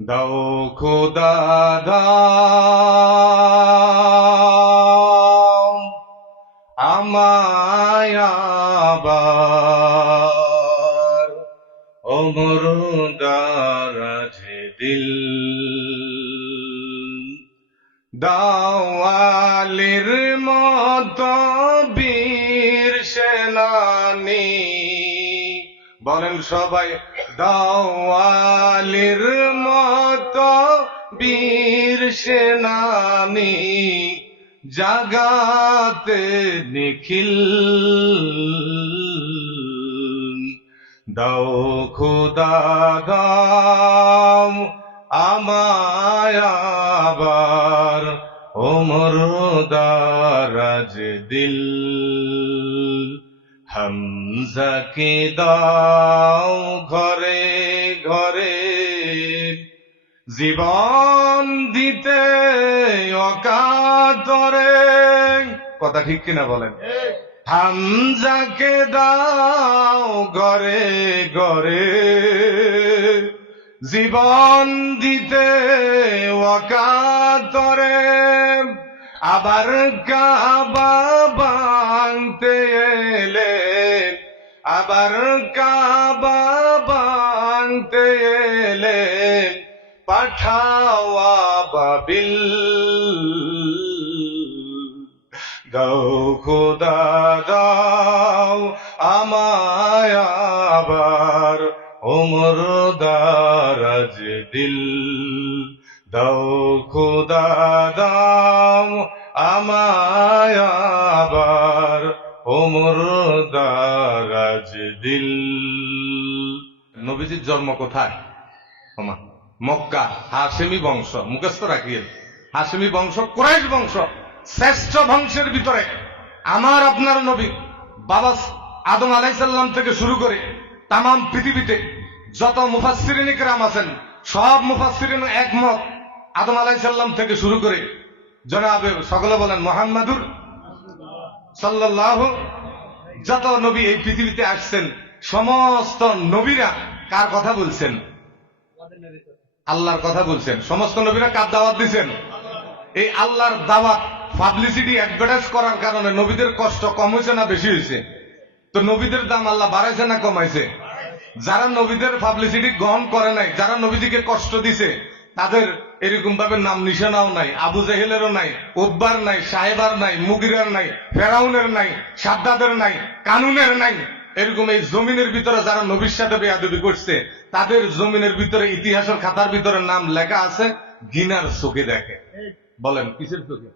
দাও খোদা দাও আমায় আবার ওমর দারাজে দিল দাও আলীর মতো বীর সেনানী বলেন সবাই দাও আলীর মতো বীর সেনানী জাগাতে নিখিল দাও খোদা দাও আমায় আবার ওমর দারাজ দিল হামজাকে দাও ঘরে ঘরে জীবন দিতে অকাতরে কথা ঠিক কিনা বলেন হামজাকে দাও ঘরে ঘরে জীবন দিতে অকাতরে আবার কাবা ভাঙতে এলে আবার কাবা ভাঙতে এলে পাঠাওয়া বাবিল দাও খোদা দাও আমায় আবার ওমর দারাজ দিল দাও খোদা দাও আমায় আবার ওমর দারাজ দিল নবীজির জন্ম কোথায় মক্কা হাশেমি বংশ মুখস্থ রাখিয়েন হাশেমি বংশ কুরাইশ বংশ শ্রেষ্ঠ বংশের ভিতরে আমার আপনার নবী বাবা আদম আলাইহিস সালাম থেকে শুরু করে তামাম পৃথিবীতে যত মুফাসসিরিন ইকরাম আছেন সব মুফাসসিরিন একমত আদম আলাইহিস সালাম থেকে শুরু করে জনাবে সকলে বলেন মুহাম্মাদুর সাল্লাল্লাহু যত নবী এই পৃথিবীতে আসছেন সমস্ত নবীরা কার কথা বলছেন আল্লাহর কথা বলছেন সমস্ত নবীরা কার দাওয়াত দিয়েছেন এই আল্লাহর দাওয়াত পাবলিসিটি অ্যাডভার্টাইজ করার কারণে নবীদের কষ্ট কম হয়েছে না বেশি হয়েছে তো নবীদের দাম আল্লাহ বাড়াইছে না কমাইছে যারা নবীদের পাবলিসিটি গ্রহণ করে নাই যারা নবীজিকে কষ্ট দিছে তাদের এরকম ভাবে নাম নিশানাও নাই আবু জেহেলেরও নাই উদ্বার নাই সাহেবার নাই মুগিরার নাই ফেরাউনের নাই সাদ্দাদের নাই কানুনের নাই এরকম এই জমিনের ভিতরে যারা নবীর সাথে বেয়াদবি করছে তাদের জমিনের ভিতরে ইতিহাসের খাতার ভিতরে নাম লেখা আছে ঘৃণার চোখে দেখে বলেন কিসের চোখে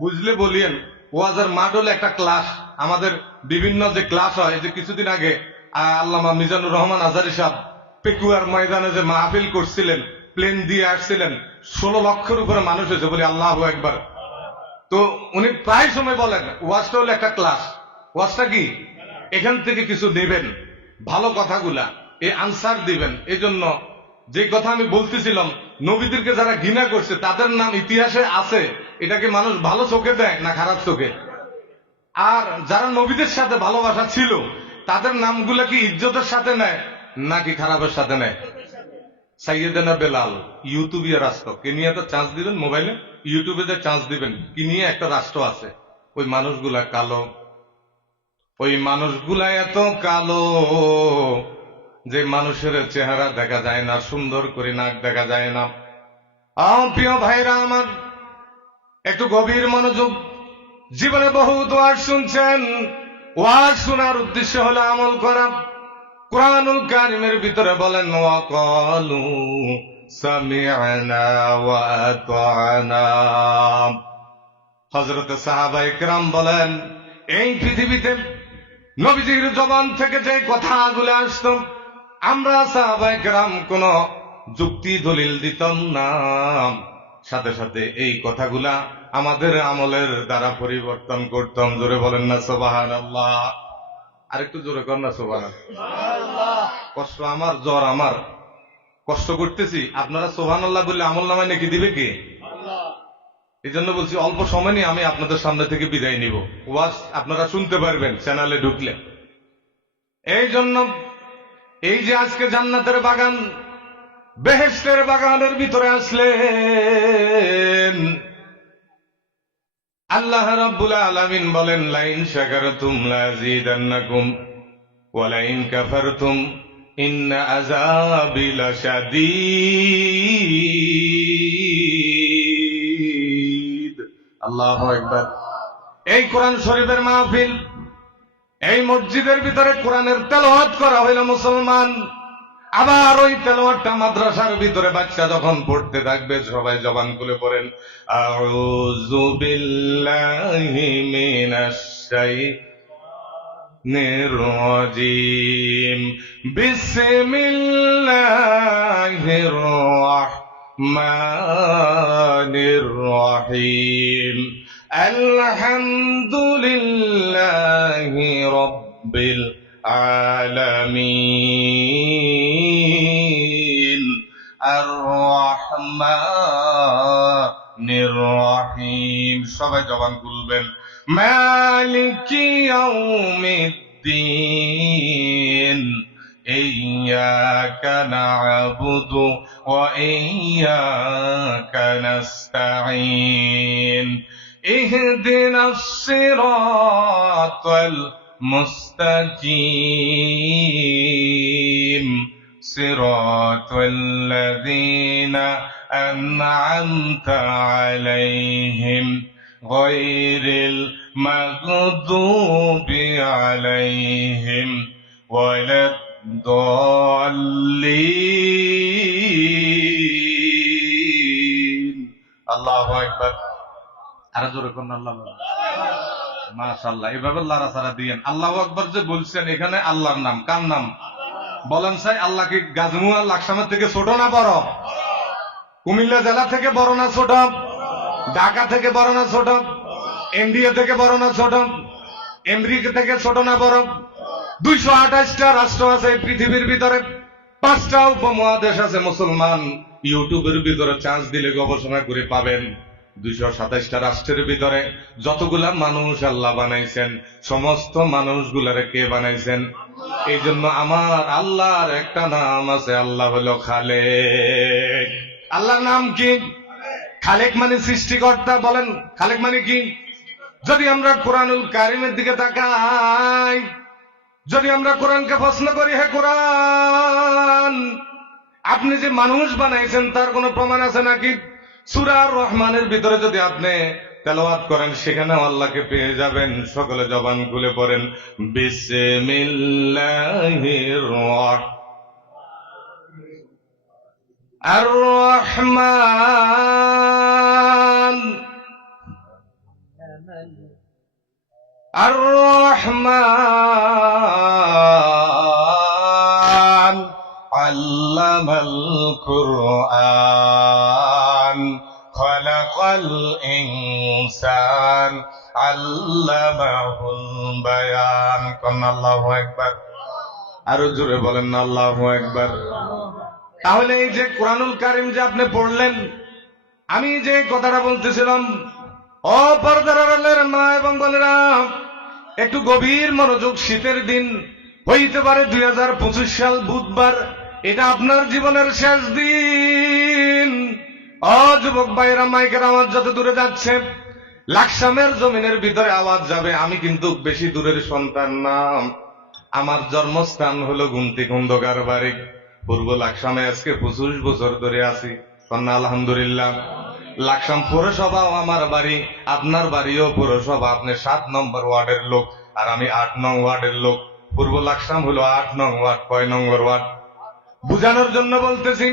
বুঝলে বলিয়েন ওয়াজের মাঠ হলো একটা ক্লাস আমাদের বিভিন্ন যে ক্লাস হয় যে কিছুদিন আগে আল্লামা মিজানুর রহমান আজারি সাহেব পেকুয়ার ময়দানে যে মাহফিল করছিলেন প্লেন দিয়ে আসছিলেন 16 লক্ষের উপরে মানুষ হয়েছে বলি আল্লাহু আকবার তো উনি প্রায় সময় বলেন ওয়াজটা হলো একটা ক্লাস ওয়াজটা কি এখান থেকে কিছু নেবেন ভালো কথাগুলা এই আনসার দিবেন এই জন্য যে কথা আমি বলতেছিলাম নবীদেরকে যারা ঘৃণা করছে তাদের নাম ইতিহাসে আছে এটাকে মানুষ ভালো চোখে দেয় না খারাপ চোখে আর যারা নবীদের সাথে ভালোবাসা ছিল তাদের নামগুলা কি ইজ্জতের সাথে নেয় নাকি খারাপের সাথে নেয় সাইয়েদেনা বেলাল ইউটিউবিয়া রাষ্ট্র কেনিয়াতে চান্স দিবেন মোবাইলে ইউটিউবে যে চান্স দিবেন কিনিয়া একটা রাষ্ট্র আছে ওই মানুষগুলা কালো ওই মানুষগুলা এত কালো যে মানুষের চেহারা দেখা যায় না সুন্দর করে নাক দেখা যায় না প্রিয় ভাইরা আমার একটু গভীর মনোযোগ জীবনে বহুত ওয়াজ শুনছেন ওয়াজ শোনার উদ্দেশ্য হলো আমল করা কুরআনুল কারীমের ভিতরে বলেন ওয়াকালু সামি'না ওয়া আতা'না হযরত সাহাবায়ে কেরাম বলেন এই পৃথিবীতে নবীজির জবান থেকে যে কথাগুলো আসতো আমরা সাহাবায়ে কেরাম কোন যুক্তি দলিল দিতাম না সাথে সাথে এই কথাগুলা আমাদের আমলের দ্বারা পরিবর্তন করতাম জোরে বলেন না সুবহানাল্লাহ আরেকটু জোরে কর না সুবহানাল্লাহ কষ্ট আমার জ্বর আমার কষ্ট করতেছি আপনারা সুবহানাল্লাহ বললে আমল নামায় নাকি দিবে কে আল্লাহ এই জন্য বলছি অল্প সময় নিয়ে আমি আপনাদের সামনে থেকে বিদায় নিব ওয়াজ আপনারা শুনতে পারবেন চ্যানেলে ঢুকলে এই জন্য এই যে আজকে জান্নাতের বাগান বেহেশতের বাগানের ভিতরে আসলেন। আল্লাহ রাব্বুল আলামিন বলেন, লাইন শাকারতুম লাযীদান্নাকুম ওয়া লাইন কাফারতুম ইন্না আযাবি লাশাদীদ। আল্লাহু আকবার। এই কোরআন শরীফের মাহফিল, এই মসজিদের ভিতরে কোরআনের তেলাওয়াত করা হইল মুসলমান। আবার ওই তেলাওয়াতটা মাদ্রাসার ভিতরে বাচ্চা যখন পড়তে থাকবে, সবাই জবান খুলে পড়েন, আউযু বিল্লাহি মিনাশ শাইতানির রাজীম, বিসমিল্লাহির রাহমানির রাহিম, আলহামদুলিল্লাহি রাব্বিল আলামিন, আর রহমানির রহিম। সবাই জবান খুলবেন, মালিকি ইয়াউমিদ্দিন, ইয়্যাকা না'বুদু ওয়া ইয়্যাকা নাস্তাঈন, ইহদিনাস সিরাতাল মুস্তাকিম, সিরাতাল লাযীনা আন'আমতা আলাইহিম গায়রিল মাগদুবি আলাইহিম ওয়ালাদ-দাল্লিন। আল্লাহু আকবার। আর জোরে কোন আল্লাহু আকবার। মাশাআল্লাহ। এভাবে লাড়াচাড়া দিয়েন। আল্লাহু আকবার যে বলছেন, এখানে আল্লাহর নাম। কার নাম বলেন? চাই আল্লাহ কি গাজমুয়া লাকসামের থেকে ছোট না বড়? কুমিল্লা জেলা থেকে বড় না ছোট? ঢাকা থেকে বড় না ছোট? ইন্ডিয়া থেকে বড় না ছোট? আমেরিকা থেকে ছোট না বড়? 228টা রাষ্ট্র আছে এই পৃথিবীর ভিতরে, 5টা উপমহাদেশ আছে মুসলমান। ইউটিউবের ভিতরে চান্স দিলে গবেষণা করে পাবেন 227টা রাষ্ট্রের ভিতরে যতগুলা মানুষ আল্লাহ বানাইছেন, সমস্ত মানুষগুলারে কে বানাইছেন? এই জন্য আমার আল্লাহর একটা নাম আছে, আল্লাহ হলো খালেক। আল্লাহর নাম কি? খালেক মানে সৃষ্টিকর্তা। বলেন খালেক মানে কি? যদি আমরা কোরআনুল কারিমের দিকে তাকাই, যদি আমরা কোরআনকে প্রশ্ন করি, হে কোরআন, আপনি যে মানুষ বানাইছেন তার কোনো প্রমাণ আছে নাকি? সূরা আর রহমানের ভিতরে যদি আপনি তেলাওয়াত করেন, সেখানে আল্লাহকে পেয়ে যাবেন। সকলে জবান খুলে পড়েন, বিসমিল্লাহির আর রহমান আর রহমান আল্লামাল কুরআন খালাকাল ইনসান আল্লামাহুল বায়ান। কোন আল্লাহু আকবার। আরো জোরে বলেন না আল্লাহু আকবার। তাহলে এই যে কোরআনুল কারীম যে আপনি পড়লেন, আমি যে কথাটা বলতেছিলাম, ও পর্দার আড়ালের মা এবং বোনেরা, একটু গভীর মনোযোগ। শীতের দিন হইতে পারে 2025 সাল বুধবার, এটা আপনার জীবনের শেষ দিন। ও যুবক ভাইয়েরা, মাইকের আওয়াজ যত দূরে যাচ্ছে, লাকসামের জমিনের ভিতরে আওয়াজ যাবে। আমি কিন্তু বেশি দূরের সন্তান না, আমার জন্মস্থান হলো গুমতি খন্দকার বাড়ি, পূর্ব লাকসামে। আজকে 25 বছর ধরে আছি। কন্যা আলহামদুলিল্লাহ। লাকসাম পৌরসভাও আমার বাড়ি, আপনার বাড়িও পৌরসভা। আপনি 7 নম্বর ওয়ার্ডের লোক আর আমি 8 নং ওয়ার্ডের লোক। পূর্ব লাকসাম হলো 8 নং ওয়ার্ড। কয় নম্বর ওয়ার্ড? বুঝানোর জন্য বলতেছি,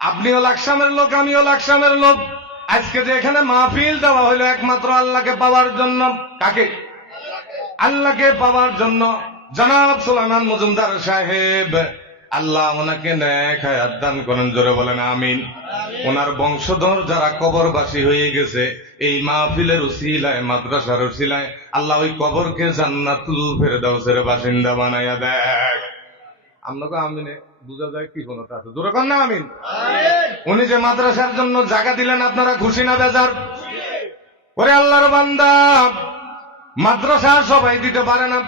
আপনিও লাকসামের লোক, আমিও লাকসামের লোক। আজকে যে এখানে মাহফিল দেওয়া হলো একমাত্র আল্লাহকে পাওয়ার জন্য। কাকে? আল্লাহকে পাওয়ার জন্য। জনাব সুলাইমান মজুমদার সাহেব, আল্লাহ ওনাকে নেক হায়াত দান করেন। জোরে বলেন আমিন। ওনার বংশধর যারা কবরবাসী হয়ে গেছে, এই মাহফিলের উসিলায়, মাদ্রাসার উসিলায় আল্লাহ ওই কবরকে জান্নাতুল ফেরদাউসের বাসিন্দা বানাইয়া দেখ। আপনাকে আমিনে বুঝা যায় কি কোনটা আছে? জোরে কর না আমিন। উনি যে মাদ্রাসার জন্য জায়গা দিলেন, আপনারা খুশি না বেজার? ওরে আল্লাহর বান্দা, মাদ্রাসা সবাই দিতে পারে না,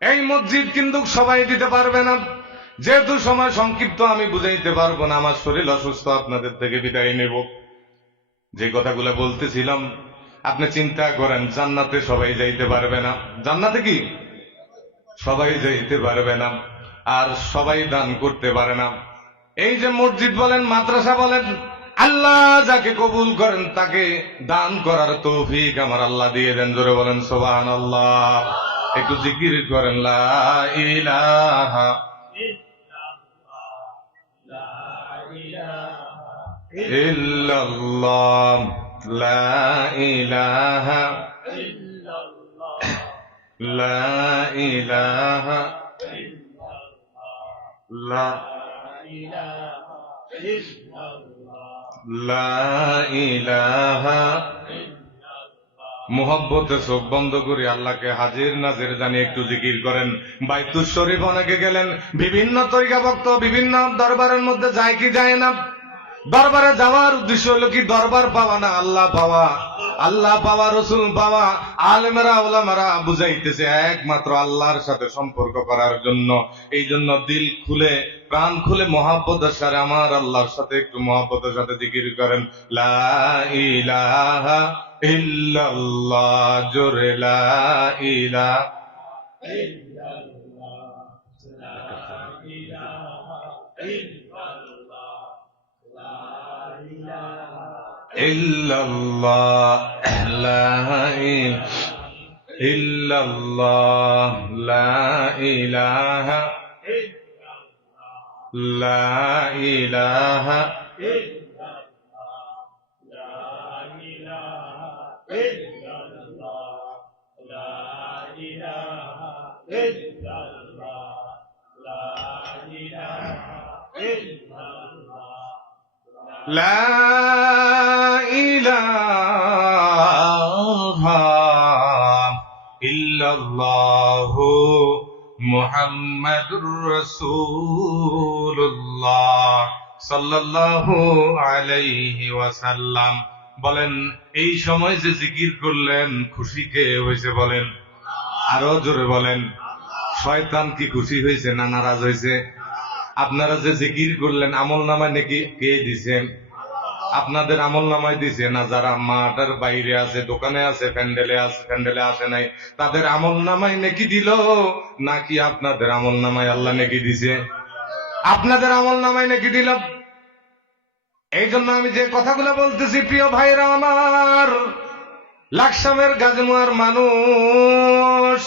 এই মসজিদ কিন্তু সবাই দিতে পারবে না। যেহেতু সময় সংক্ষিপ্ত, আমি বুঝাইতে পারবো না, আমার শরীর অসুস্থ, আপনাদের থেকে বিদায় নেব। যে কথাগুলো বলতেছিলাম, আপনি চিন্তা করেন, জান্নাতে সবাই যাইতে পারবে না। জান্নাতে কি সবাই যাইতে পারবে না, আর সবাই দান করতে পারে না। এই যে মসজিদ বলেন, মাদ্রাসা বলেন, আল্লাহ যাকে কবুল করেন তাকে দান করার তৌফিক আমার আল্লাহ দিয়ে দেন। জোরে বলেন সুবহানাল্লাহ। একটু জিকির করেন, লা ইলাহা ইল্লাল্লাহ, লা ইলাহা লা ইলাহা লা ইলাহা। মুহাব্বতে চোখ বন্ধ করে আল্লাহকে হাজির নাজির জানিয়ে একটু জিকির করেন। বাইতুল শরীফ অনেকে গেলেন, বিভিন্ন তরিকা ভক্ত বিভিন্ন দরবারের মধ্যে যায় কি যায় না? দরবারে যাওয়ার উদ্দেশ্য হলো কি? দরবার পাওয়া না, আল্লাহ পাওয়া। আল্লাহ পাওয়া, রসুল পাওয়া। আলেমেরা ওলামারা বুঝাইতেছে একমাত্র আল্লাহর সাথে সম্পর্ক করার জন্য। এই জন্য দিল খুলে প্রাণ খুলে মহাব্বতের সাথে আমার আল্লাহর সাথে একটু মহাব্বতের সাথে জিকির করেন, লা ইলাহা ইল্লাল্লাহ। জোরে লা ইলাহা ইল্লাল্লাহ, লা ইল্লাল্লাহ, লা ইলাহা লা ইলাহা লা ইলাহা ইল্লাল্লাহু মুহাম্মাদুর রাসূলুল্লাহ সাল্লাল্লাহু আলাইহি ওয়াসাল্লাম। বলেন, এই সময় যে জিকির করলেন খুশি কে হয়েছে? বলেন, আরো জোরে বলেন। শয়তান কি খুশি হয়েছে না নারাজ হয়েছে? আপনারা যে জিকির করলেন আমল নামায় নাকি কে দিছেন? আপনাদের আমল নামায় দিছে না? যারা মাঠের বাইরে আছে, দোকানে আছে, প্যান্ডেলে আসে নাই, তাদের আমল নামায় নাকি দিল, নাকি আপনাদের আমল নামায় আল্লাহ নাকি দিছে? আপনাদের আমল নামায় নাকি দিল। এই জন্য আমি যে কথাগুলো বলতেছি, প্রিয় ভাইরা আমার, লাকসামের গাজীমুয়ার মানুষ,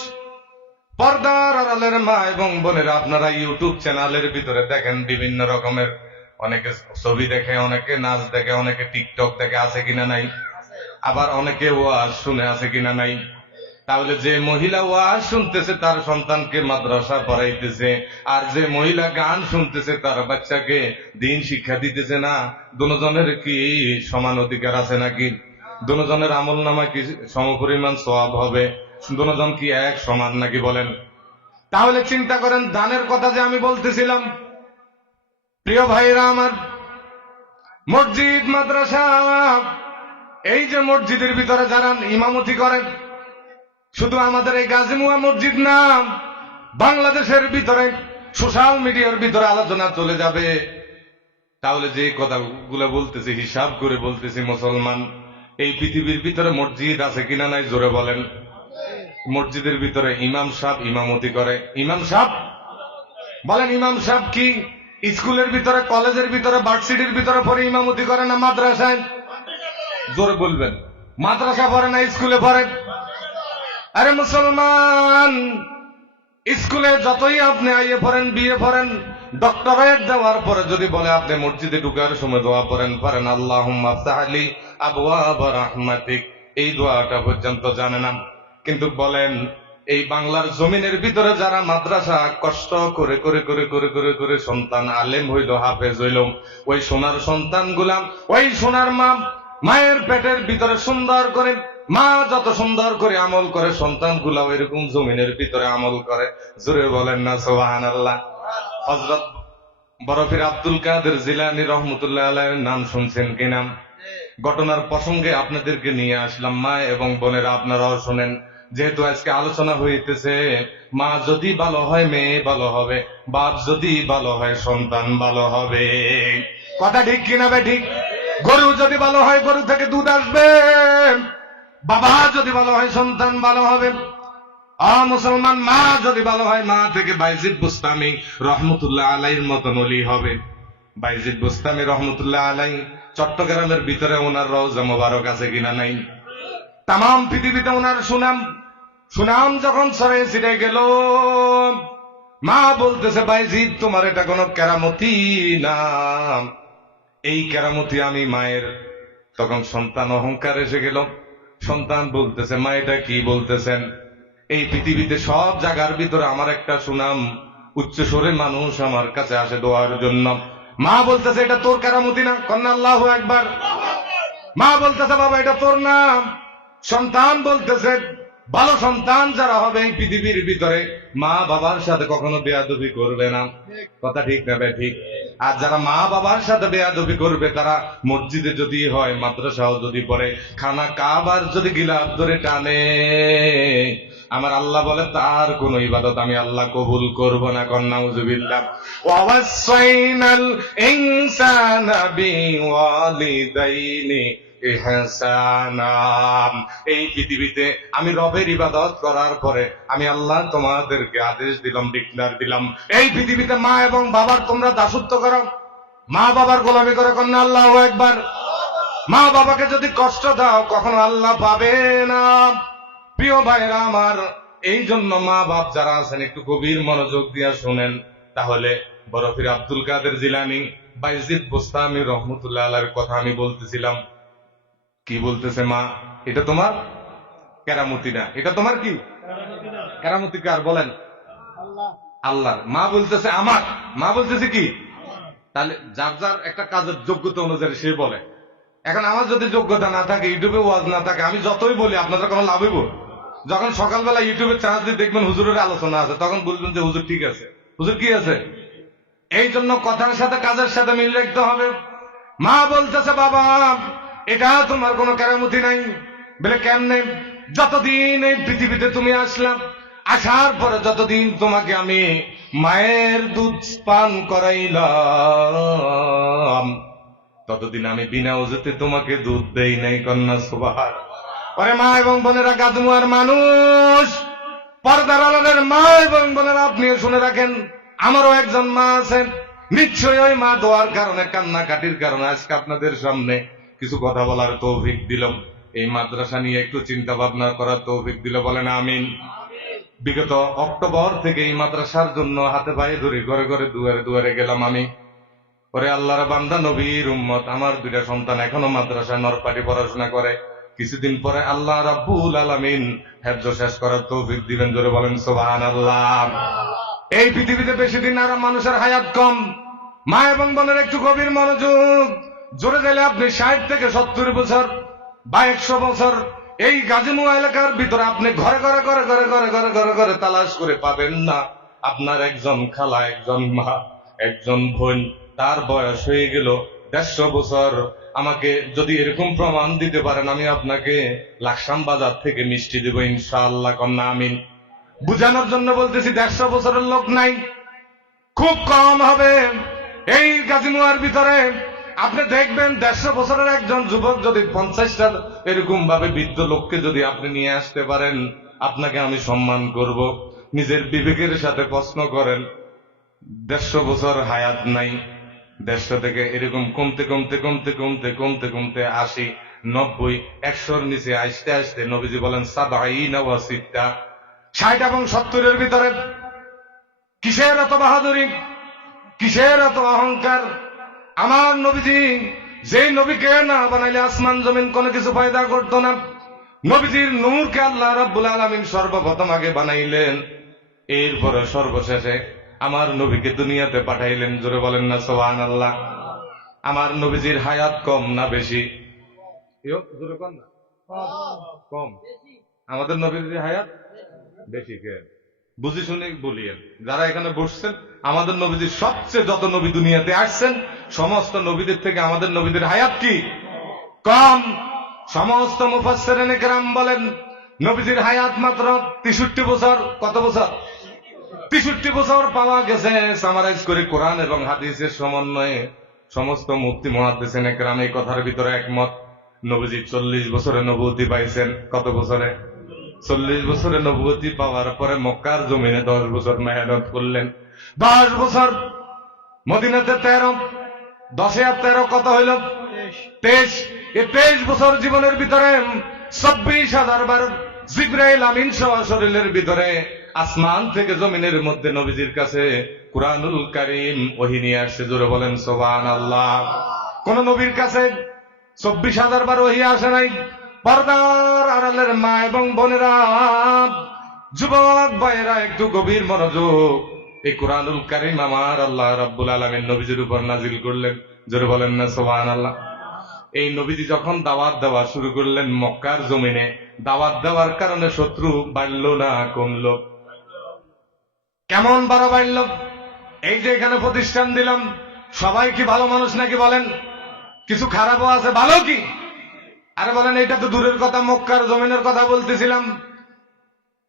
পর্দার আড়ালের মা এবং বোনেরা, আপনারা ইউটিউব চ্যানেলের ভিতরে দেখেন বিভিন্ন রকমের, অনেকে ছবি দেখে, অনেকে নাচ দেখে, অনেকে টিকটক দেখে, আছে কিনা নাই? আবার অনেকে ওয়াজ শুনে, আছে কিনা নাই? তাহলে যে মহিলা ওয়াজ শুনতেছে তার সন্তানকে মাদ্রাসা পড়াইতেছে, আর যে মহিলা গান শুনতেছে তার বাচ্চাকে দিন শিক্ষা দিতেছে না, দুজনের কি সমান অধিকার আছে নাকি? দুজনের আমল নামায় কি সমপরিমাণ সওয়াব হবে? দুজন কি এক সমান নাকি? বলেন। তাহলে চিন্তা করেন, দানের কথা যে আমি বলতেছিলাম, প্রিয় ভাইরা আমার, মসজিদ মাদ্রাসা, এই যে মসজিদের ভিতরে যারা ইমামতি করেন, শুধু আমাদের এই গাজীমুয়া মসজিদ না, বাংলাদেশের ভিতরে সোশ্যাল মিডিয়ার ভিতরে আলোচনা চলে যাবে। তাহলে যে কথাগুলো বলতেছি হিসাব করে বলতেছি, মুসলমান, এই পৃথিবীর ভিতরে মসজিদ আছে কিনা নাই? জোরে বলেন। মসজিদের ভিতরে ইমাম সাহেব ইমামতি করে। ইমাম সাহেব বলেন, ইমাম সাহেব কি স্কুলের ভিতরে, কলেজের ভিতরে, ভার্সিটির ভিতরে পড়ে ইমামতি করে না মাদ্রাসায়? জোরে বলবেন। মাদ্রাসা পড়ে না স্কুলে পড়ে? আরে মুসলমান, স্কুলে যতই আপনি আইয়ে পড়েন, বিয়ে পড়েন, ডক্টরেট দেওয়ার পরে যদি বলে আপনি মসজিদে ঢুকার সময় দোয়া পড়েন, আল্লাহুম্মা আফতাহ লি আবওয়াব রাহমাতিক, এই দোয়াটা পর্যন্ত জানে না। কিন্তু বলেন, এই বাংলার জমিনের ভিতরে যারা মাদ্রাসা কষ্ট করে করে করে করে করে করে সন্তান আলেম হইল, হাফেজ হইল, ওই সোনার সন্তান গুলাম, ওই সোনার মা, মায়ের পেটের ভিতরে সুন্দর করে, মা যত সুন্দর করে আমল করে, সন্তান গুলা এরকম জমিনের ভিতরে আমল করে। জোরে বলেন না সুবহানাল্লাহ। হযরত বরফির আব্দুল কাদের জিলানী রহমতুল্লাহ আলাইহির নাম শুনছেন কিনা? ঘটনার প্রসঙ্গে আপনাদেরকে নিয়ে আসলাম, মা এবং বোনেরা আপনারাও শোনেন। যেহেতু আজকে আলোচনা হইতেছে, মা যদি ভালো হয় মেয়ে ভালো হবে, বাপ যদি ভালো হয় সন্তান ভালো হবে। কথা ঠিক কিনা বে ঠিক? গরু যদি ভালো হয় গরু থেকে দুধ আসবে, বাবা যদি ভালো হয় সন্তান ভালো হবে। মুসলমান মা যদি ভালো হয় মা থেকে বাইজিদ বুস্তামি রহমতুল্লাহ আলাইহির মতন ওলি হবে। বাইজিদ বুস্তামি রহমতুল্লাহ আলাই চট্টগ্রামের ভিতরে ওনার রওজা মোবারক আছে কিনা নাই? তাম পৃথিবীতে ওনার সুনাম যখন ছড়িয়ে ছিটে গেল, মা বলতেছে বাইজিদ তোমার এটা কোনো কেরামতি না। এই কেরামতি আমি মায়ের। তখন সন্তান অহংকার এসে গেল। সন্তান বলতেছে মা এটা কি বলতেছেন? এই পৃথিবীতে সব জায়গার ভিতরে আমার একটা সুনাম, উচ্চস্বরে মানুষ আমার কাছে আসে দোয়ার জন্য। মা বলতেছে এটা তোর কেরামতি না? কন্যা আল্লাহু আকবার। মা বলতেছে বাবা এটা তোর নাম। সন্তান বলতেছে ভালো সন্তান যারা হবে এই পৃথিবীর ভিতরে মা বাবার সাথে কখনো বেয়াদবি করবে না। কথা ঠিক না বে ঠিক? আর যারা মা বাবার সাথে বেয়াদবি করবে তারা মসজিদে যদি হয়, মাদ্রাসাও যদি পড়ে, খানা কাবার যদি গিলাফ ধরে টানে, আমার আল্লাহ বলে তার কোন ইবাদত আমি আল্লাহ কবুল করব না। নাউযুবিল্লাহ। ওয়াসাইনাল ইনসানা বিওয়ালিদাইনি ইহসানা। এই পৃথিবীতে আমি রবের ইবাদত করার পরে আমি আল্লাহ তোমাদেরকে আদেশ দিলাম, ডিক্লার দিলাম, এই পৃথিবীতে মা এবং বাবার তোমরা দাসত্ব করো, মা বাবার গোলামি করে। কন্যা আল্লাহু আকবার। মা বাবাকে যদি কষ্ট দাও কখনো আল্লাহ পাবে না। প্রিয় ভাইরা আমার, এই জন্য মা বাপ যারা আছেন একটু গভীর মনোযোগ দিয়ে শুনেন। তাহলে বরফির আব্দুল কাদের জিলানী বাইজিদ বুস্তামি রহমতুল্লাহ আলাইহির কথা আমি বলতেছিলাম। কি বলতেছে? মা এটা তোমার কেরামতি না। এটা তোমার কি কেরামতি? কার বলেন? আল্লাহর। মা বলতেছে আমার। মা বলতেছে কি? তাহলে যার যার একটা কাজের যোগ্যতা অনুযায়ী সে বলে। এখন আমার যদি যোগ্যতা না থাকে, ইউটিউবে ওয়াজ না থাকে, আমি যতই বলি আপনাদের কোনো লাভ হইব? যখন সকালবেলা ইউটিউবে চার্জ দিয়ে দেখবেন হুজুরের আলোচনা আছে, তখন বলবেন যে হুজুর ঠিক আছে। হুজুর কি আছে? এই জন্য কথার সাথে কাজের সাথে মিল রাখতে হবে। মা বলতেছে বাবা এটা তোমার কোনো কেরামতি নাই। বলে কেমনে? যতদিন এই পৃথিবীতে তুমি আসলাম, আসার পরে যতদিন তোমাকে আমি মায়ের দুধ পান করাইলাম, ততদিন আমি বিনা ওজুতে তোমাকে দুধ দেই নাই। কন্যা সুবহান। পরে মা এবং বোনেরা, গাজমুয়ার মানুষ, পর্দার আড়ালের মা এবং বোনেরা, আপনিও শুনে রাখেন, আমারও একজন মা আছেন। নিশ্চয়ই ওই মা দোয়ার কারণে, কান্নাকাটির কারণে আজকে আপনাদের সামনে কিছু কথা বলার তৌফিক দিলাম। এই মাদ্রাসা নিয়ে একটু চিন্তা ভাবনা করার তৌফিক দিল। বলেন আমিন। বিগত অক্টোবর থেকে এই মাদ্রাসার জন্য হাতে পায়ে ধরে ঘরে ঘরে দুয়ারে দুয়ারে গেলাম আমি। পরে আল্লাহর বান্দা নবীর উম্মত, আমার দুইটা সন্তান এখনো মাদ্রাসায় নরপাটি পড়াশোনা করে। কিছুদিন পরে আল্লাহ রাব্বুল আলামিন হেফজ শেষ করার তৌফিক দিবেন। জোরে বলেন সুবহানাল্লাহ। এই পৃথিবীতে বেশি দিন আর মানুষের হায়াত কম। মা এবং বোনের একটু গভীর মনোযোগ। জোরে গেলে আপনি 60 থেকে 70 বছর বা 100 বছর এই গাজীমুয়া এলাকার ভিতরে আপনি ঘরে ঘরে ঘরে ঘরে ঘরে ঘরে ঘরে ঘরে তালাশ করে পাবেন না আপনার একজন খালা, একজন মা, একজন বোন, তার বয়স হয়ে গেল 150 বছর। আমাকে যদি এরকম প্রমাণ দিতে পারেন, আমি আপনাকে লাকসাম বাজার থেকে মিষ্টি দেব ইনশাআল্লাহ। কন্যা আমিন। বুঝানোর জন্য বলতেছি, 150 বছরের লোক নাই, খুব কম হবে এই গাজীমুয়ার ভিতরে। আপনি দেখবেন 150 বছরের একজন যুবক যদি 50টা এরকম ভাবে বৃদ্ধ লোককে যদি আপনি নিয়ে আসতে পারেন, আপনাকে আমি সম্মান করব। নিজের বিবেকের সাথে প্রশ্ন করেন, 150 বছর হায়াত নাই, 150 থেকে এরকম কমতে কমতে কমতে কমতে কমতে কমতে 80, 90, 100-র নিচে আসতে আসতে নবীজি বলেন 70 ওয়া 60। 60 এবং 70-এর ভিতরে কিসের এত বাহাদুরি, কিসের এত অহংকার? আমার নবীজি, যেই নবীকে না বানাইলে আসমান জমিন কোনো কিছু পয়দা করতো না, নবীজির নূরকে আল্লাহ রাব্বুল আলামিন সর্বপ্রথম আগে বানাইলেন, এরপরে সর্বশেষে আমার নবীকে দুনিয়াতে পাঠাইলেন। জোরে বলেন না সুবহানাল্লাহ। আমার নবীজির হায়াত কম না বেশি? জোরে কম না কম? আমাদের নবীজির হায়াত বেশি। কে বুঝি শুনে বলিয়েন যারা এখানে বসছেন, আমাদের নবীজির সবচেয়ে যত নবী দুনিয়াতে আসছেন সমস্ত নবীদের থেকে আমাদের নবীদের হায়াত কি কম? সমস্ত মুফাসসিরিনে কেরাম বলেন নবীজির হায়াত মাত্র 63 বছর। কত বছর? 63 বছর পাওয়া গেছে সামারাইজ করে কোরআন এবং হাদিসের সমন্বয়ে। সমস্ত মুফতি মুহাদ্দিসিন একরাম এই কথার ভিতরে একমত, নবীজি 40 বছরে নবুয়তি পাইছেন। কত বছরে? 40 বছরে নবুয়তি পাওয়ার পরে মক্কার জমিনে 10 বছর মেহনত করলেন। 10 বছর মদিনাতে 13, 10 আর 13 কত হইল? 23। এই 23 বছর জীবনের ভিতরে 26,000 বার জিবরাইল আমিন সহ শরীরের ভিতরে আসমান থেকে জমিনের মধ্যে নবীজির কাছে কুরআনুল কারীম ওহী নিয়ে আসছে। জোরে বলেন সুবহানাল্লাহ। কোন নবীর কাছে 24,000 বার ওহী আসে নাই। পর্দার আড়ালের মা এবং বোনেরা, যুবক ভাইয়েরা, একটু গভীর মনোযোগ। এই কুরআনুল কারীম আমার আল্লাহ রাব্বুল আলামিন নবীজির উপর নাজিল করলেন। জোরে বলেন না সুবহানাল্লাহ। এই নবীজি যখন দাওয়াত দেওয়া শুরু করলেন মক্কার জমিনে, দাওয়াত দেওয়ার কারণে শত্রু বাড়ল না কমল? কেমন বাড়া বাড়ল? এই যে এখানে প্রতিষ্ঠান দিলাম, সবাই কি ভালো মানুষ নাকি বলেন? কিছু খারাপও আছে, ভালো কি? আরে বলেন, এটা তো দূরের কথা, মক্কার জমিনের কথা বলতেছিলাম,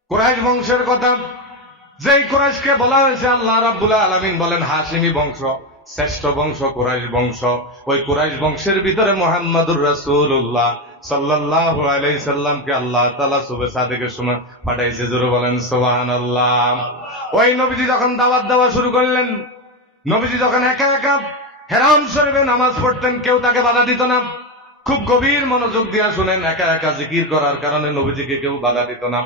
কুরাইশ বংশের কথা। যেই কুরাইশকে বলা হয়েছে আল্লাহ রাব্বুল আলামিন বলেন হাশিমি বংশ, শ্রেষ্ঠ বংশ কুরাইশ বংশ। ওই কুরাইশ বংশের ভিতরে মুহাম্মাদুর রাসূলুল্লাহ সাল্লাল্লাহু আলাইহি সাল্লামকে আল্লাহ তাআলা সুবে সাদেকের সময় পাঠাইছে। জোরে বলেন সুবহানাল্লাহ। ওই নবীজি যখন দাওয়াত দেওয়া শুরু করলেন, নবীজি যখন একা একা হেরাম শরীফে নামাজ পড়তেন, কেউ তাকে বাধা দিত না। খুব গভীর মনোযোগ দিয়া শুনেন, একা একা জিকির করার কারণে নবীজিকে কেউ বাধা দিত না।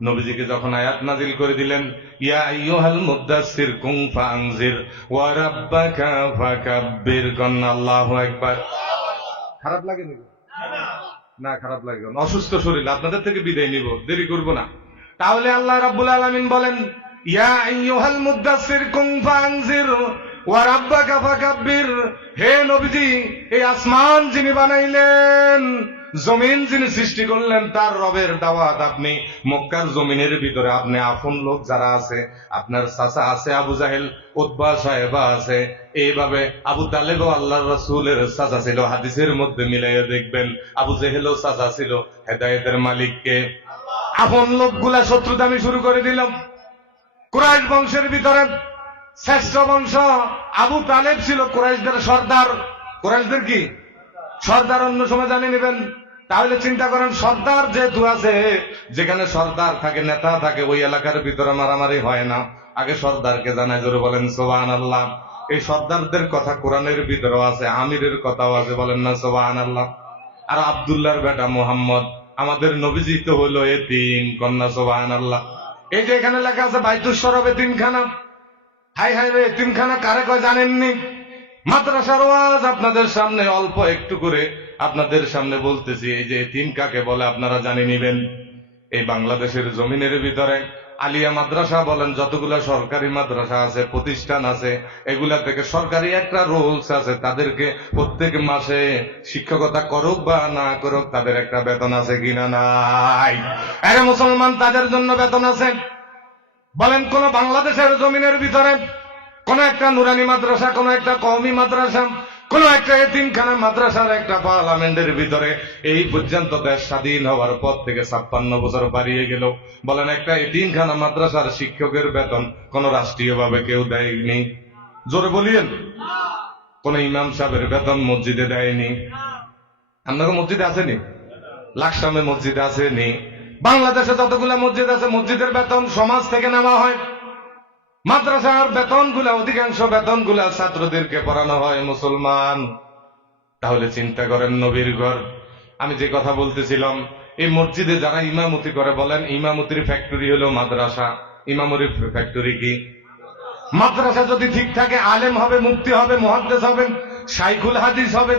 নবীজিকে যখন আয়াত নাজিল করে দিলেন, ইয়া আইয়ুহাল মুদ্দাসসির কুম ফাআনজির ওয়া রাব্বাকা ফাকাব্বির, কন্না আল্লাহু আকবার। খারাপ লাগে নাকি? না, খারাপ লাগে না। অসুস্থ শরীর, আপনাদের থেকে বিদায় নিব, দেরি করব না। তাহলে আল্লাহ রাব্বুল আলামিন বলেন, ইয়া আইয়ুহাল মুদ্দাসসির কুম ফাআনজির ওয়া রাব্বাকা ফাকাব্বির। হে নবীজি, এই আসমান যিনি বানাইলেন, জমিন যিনি সৃষ্টি করলেন, তার রবের দাওয়াত আপনি মক্কার জমিনের ভিতরে, আপনি আপন লোক যারা আছে, আপনার চাচা আছে আবু জাহেল, উতবা সাহেবা আছে, এইভাবে আবু তালেবও আল্লাহর রাসূলের চাচা ছিল। হাদিসের মধ্যে মিলাইয়া দেখবেন আবু জেহেলও চাচা ছিল। হেদায়েতের মালিককে। আপন লোকগুলা শত্রুতামি শুরু করে দিলাম। কুরাইশ বংশের ভিতরে শ্রেষ্ঠ বংশ আবু তালেব ছিল কুরাইশদের সর্দার। কুরাইশদের কি সর্দার? অন্য সময় জানিয়ে নেবেন। তাহলে চিন্তা করেন, সর্দার যেহেতু আছে, যেখানে সর্দার থাকে, নেতা থাকে, ওই এলাকার ভিতরে মারামারি হয় না। আগে সর্দারকে জানায়। জোরে বলেন সুবহানাল্লাহ। এই সর্দারদের কথা কোরআনের ভিতরেও আছে, আমিরের কথাও আছে, বলেন না সুবহানাল্লাহ। আর আব্দুল্লাহর বেটা মুহাম্মদ, আমাদের নবীজি তো হলো এতিম, কন্যা সুবহানাল্লাহ। এই যে এখানে লেখা আছে বাইতুস শরফ এতিমখানা। হাই হাই রে, এতিমখানা কারে কয় জানেননি? মাদ্রাসার ওয়াজ আপনাদের সামনে অল্প একটু করে আপনাদের সামনে বলতেছি। এই যে এতিম কাকে বলে আপনারা জানি নিবেন। এই বাংলাদেশের জমিনের ভিতরে আলিয়া মাদ্রাসা বলেন, যতগুলা সরকারি মাদ্রাসা আছে, প্রতিষ্ঠান আছে, এগুলা থেকে সরকারি একটা রুলস আছে, তাদেরকে প্রত্যেক মাসে শিক্ষকতা করুক বা না করুক, তাদের একটা বেতন আছে কিনা? নাই। আরে মুসলমান, তাদের জন্য বেতন আছে। বলেন, কোন বাংলাদেশের জমিনের ভিতরে কোন একটা নুরানি মাদ্রাসা, কোন একটা কওমি মাদ্রাসা, কোন একটা এতিমখানা মাদ্রাসার একটা পার্লামেন্টের ভিতরে এই পর্যন্ত দেশ স্বাধীন হওয়ার পর থেকে 56 বছর বাড়িয়ে গেল, বলেন একটা এতিমখানা মাদ্রাসার শিক্ষকের বেতন কোন রাষ্ট্রীয়ভাবে কেউ দেয়নি? জোরে বলিয়েন। কোন ইমাম সাহেবের বেতন মসজিদে দেয়নি। আপনাকে মসজিদে আসেনি? লাকসামে মসজিদে আসেনি? বাংলাদেশে যতগুলা মসজিদ আছে, মসজিদের বেতন সমাজ থেকে নেওয়া হয়। মাদ্রাসার বেতনগুলা, অধিকাংশ বেতনগুলা ছাত্রদেরকে পড়ানো হয়। মুসলমান, তাহলে চিন্তা করেন, নবীর ঘর। আমি যে কথা বলতেছিলাম, এই মসজিদে যারা ইমামতি করে, বলেন ইমামতির ফ্যাক্টরি হলো মাদ্রাসা। ইমামতির ফ্যাক্টরি কি? মাদ্রাসা যদি ঠিক থাকে, আলেম হবে, মুফতি হবে, মুহাদ্দিস হবে, শাইখুল হাদিস হবে,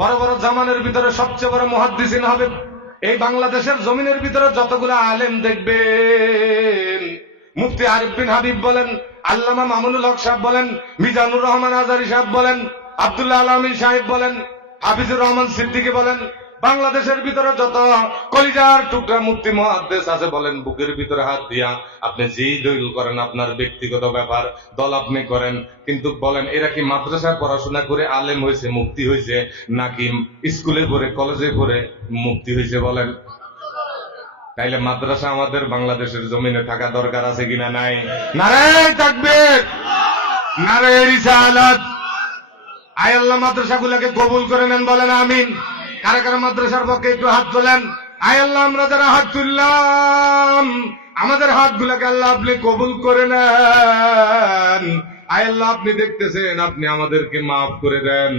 বড় বড় জামানের ভিতরে সবচেয়ে বড় মুহাদ্দিসিন হবে। এই বাংলাদেশের জমিনের ভিতরে যতগুলো আলেম দেখবেন, মুফতি আরিফ বিন হাবিব বলেন, আল্লামা মামুনুল হক সাহেব বলেন, মিজানুর রহমান আজারি সাহেব বলেন, আব্দুল্লাহ আলমী সাহেব বলেন, হাফিজুর রহমান সিদ্দিকী বলেন, বাংলাদেশের ভিতরে যত কলিজার টুকরা মুফতি মুহাদ্দিস আছে, বলেন বুকের ভিতরে হাত দিয়া আপনি যেই দলিল করেন আপনার ব্যক্তিগত ব্যাপার, দল আপনি করেন, কিন্তু বলেন এরা কি মাদ্রাসায় পড়াশোনা করে আলেম হয়েছে, মুফতি হয়েছে, নাকি স্কুলে পড়ে কলেজে পড়ে মুফতি হয়েছে? বলেন। তাইলে মাদ্রাসা আমাদের বাংলাদেশের জমিনে থাকা দরকার আছে কিনা নাই? নারায়ে তাকবীর, নারায়ে রিসালাত। আয় আল্লাহ মাদ্রাসাগুলোকে কবুল করে নেন, বলেন আমিন। কারা কারা মাদ্রাসার পক্ষে একটু হাত তোলেন। আয় আল্লাহ আমরা যারা হাত তুললাম আমাদের হাতগুলোকে আল্লাহ আপনি কবুল করে নেন। আয় আল্লাহ আপনি দেখতেছেন, আপনি আমাদেরকে মাফ করে দেন।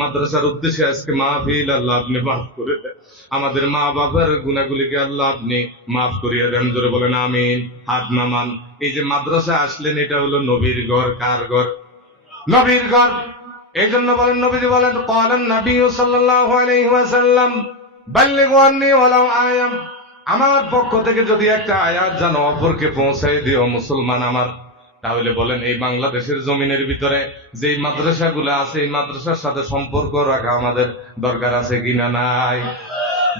মাদ্রাসার উদ্দেশ্যে আজকে মাহফিল, আল্লাহ আপনি মাফ করে দেন। আমাদের মা বাবার গুনাহগুলিকে আল্লাহ আপনি মাফ করিয়ে দেন। জোরে বলেন আমিন। হাত নামান। এই যে মাদ্রাসা আসলেন, এটা হলো নবীর ঘর। কার ঘর? নবীর ঘর। এই জন্য বলেন, নবীজি বলেন, ক্বালান নবী সাল্লাল্লাহু আলাইহি ওয়াসাল্লাম বাল্লিগু আন্নী ওয়ালাউ আয়া। আমার পক্ষ থেকে যদি একটা আয়াত যেন অপরকে পৌঁছাই দিও মুসলমান আমার, তাহলে বলেন এই বাংলাদেশের জমিনের ভিতরে যে মাদ্রাসাগুলো আছে এই মাদ্রাসার সাথে সম্পর্ক রাখা আমাদের দরকার আছে কিনা নাই?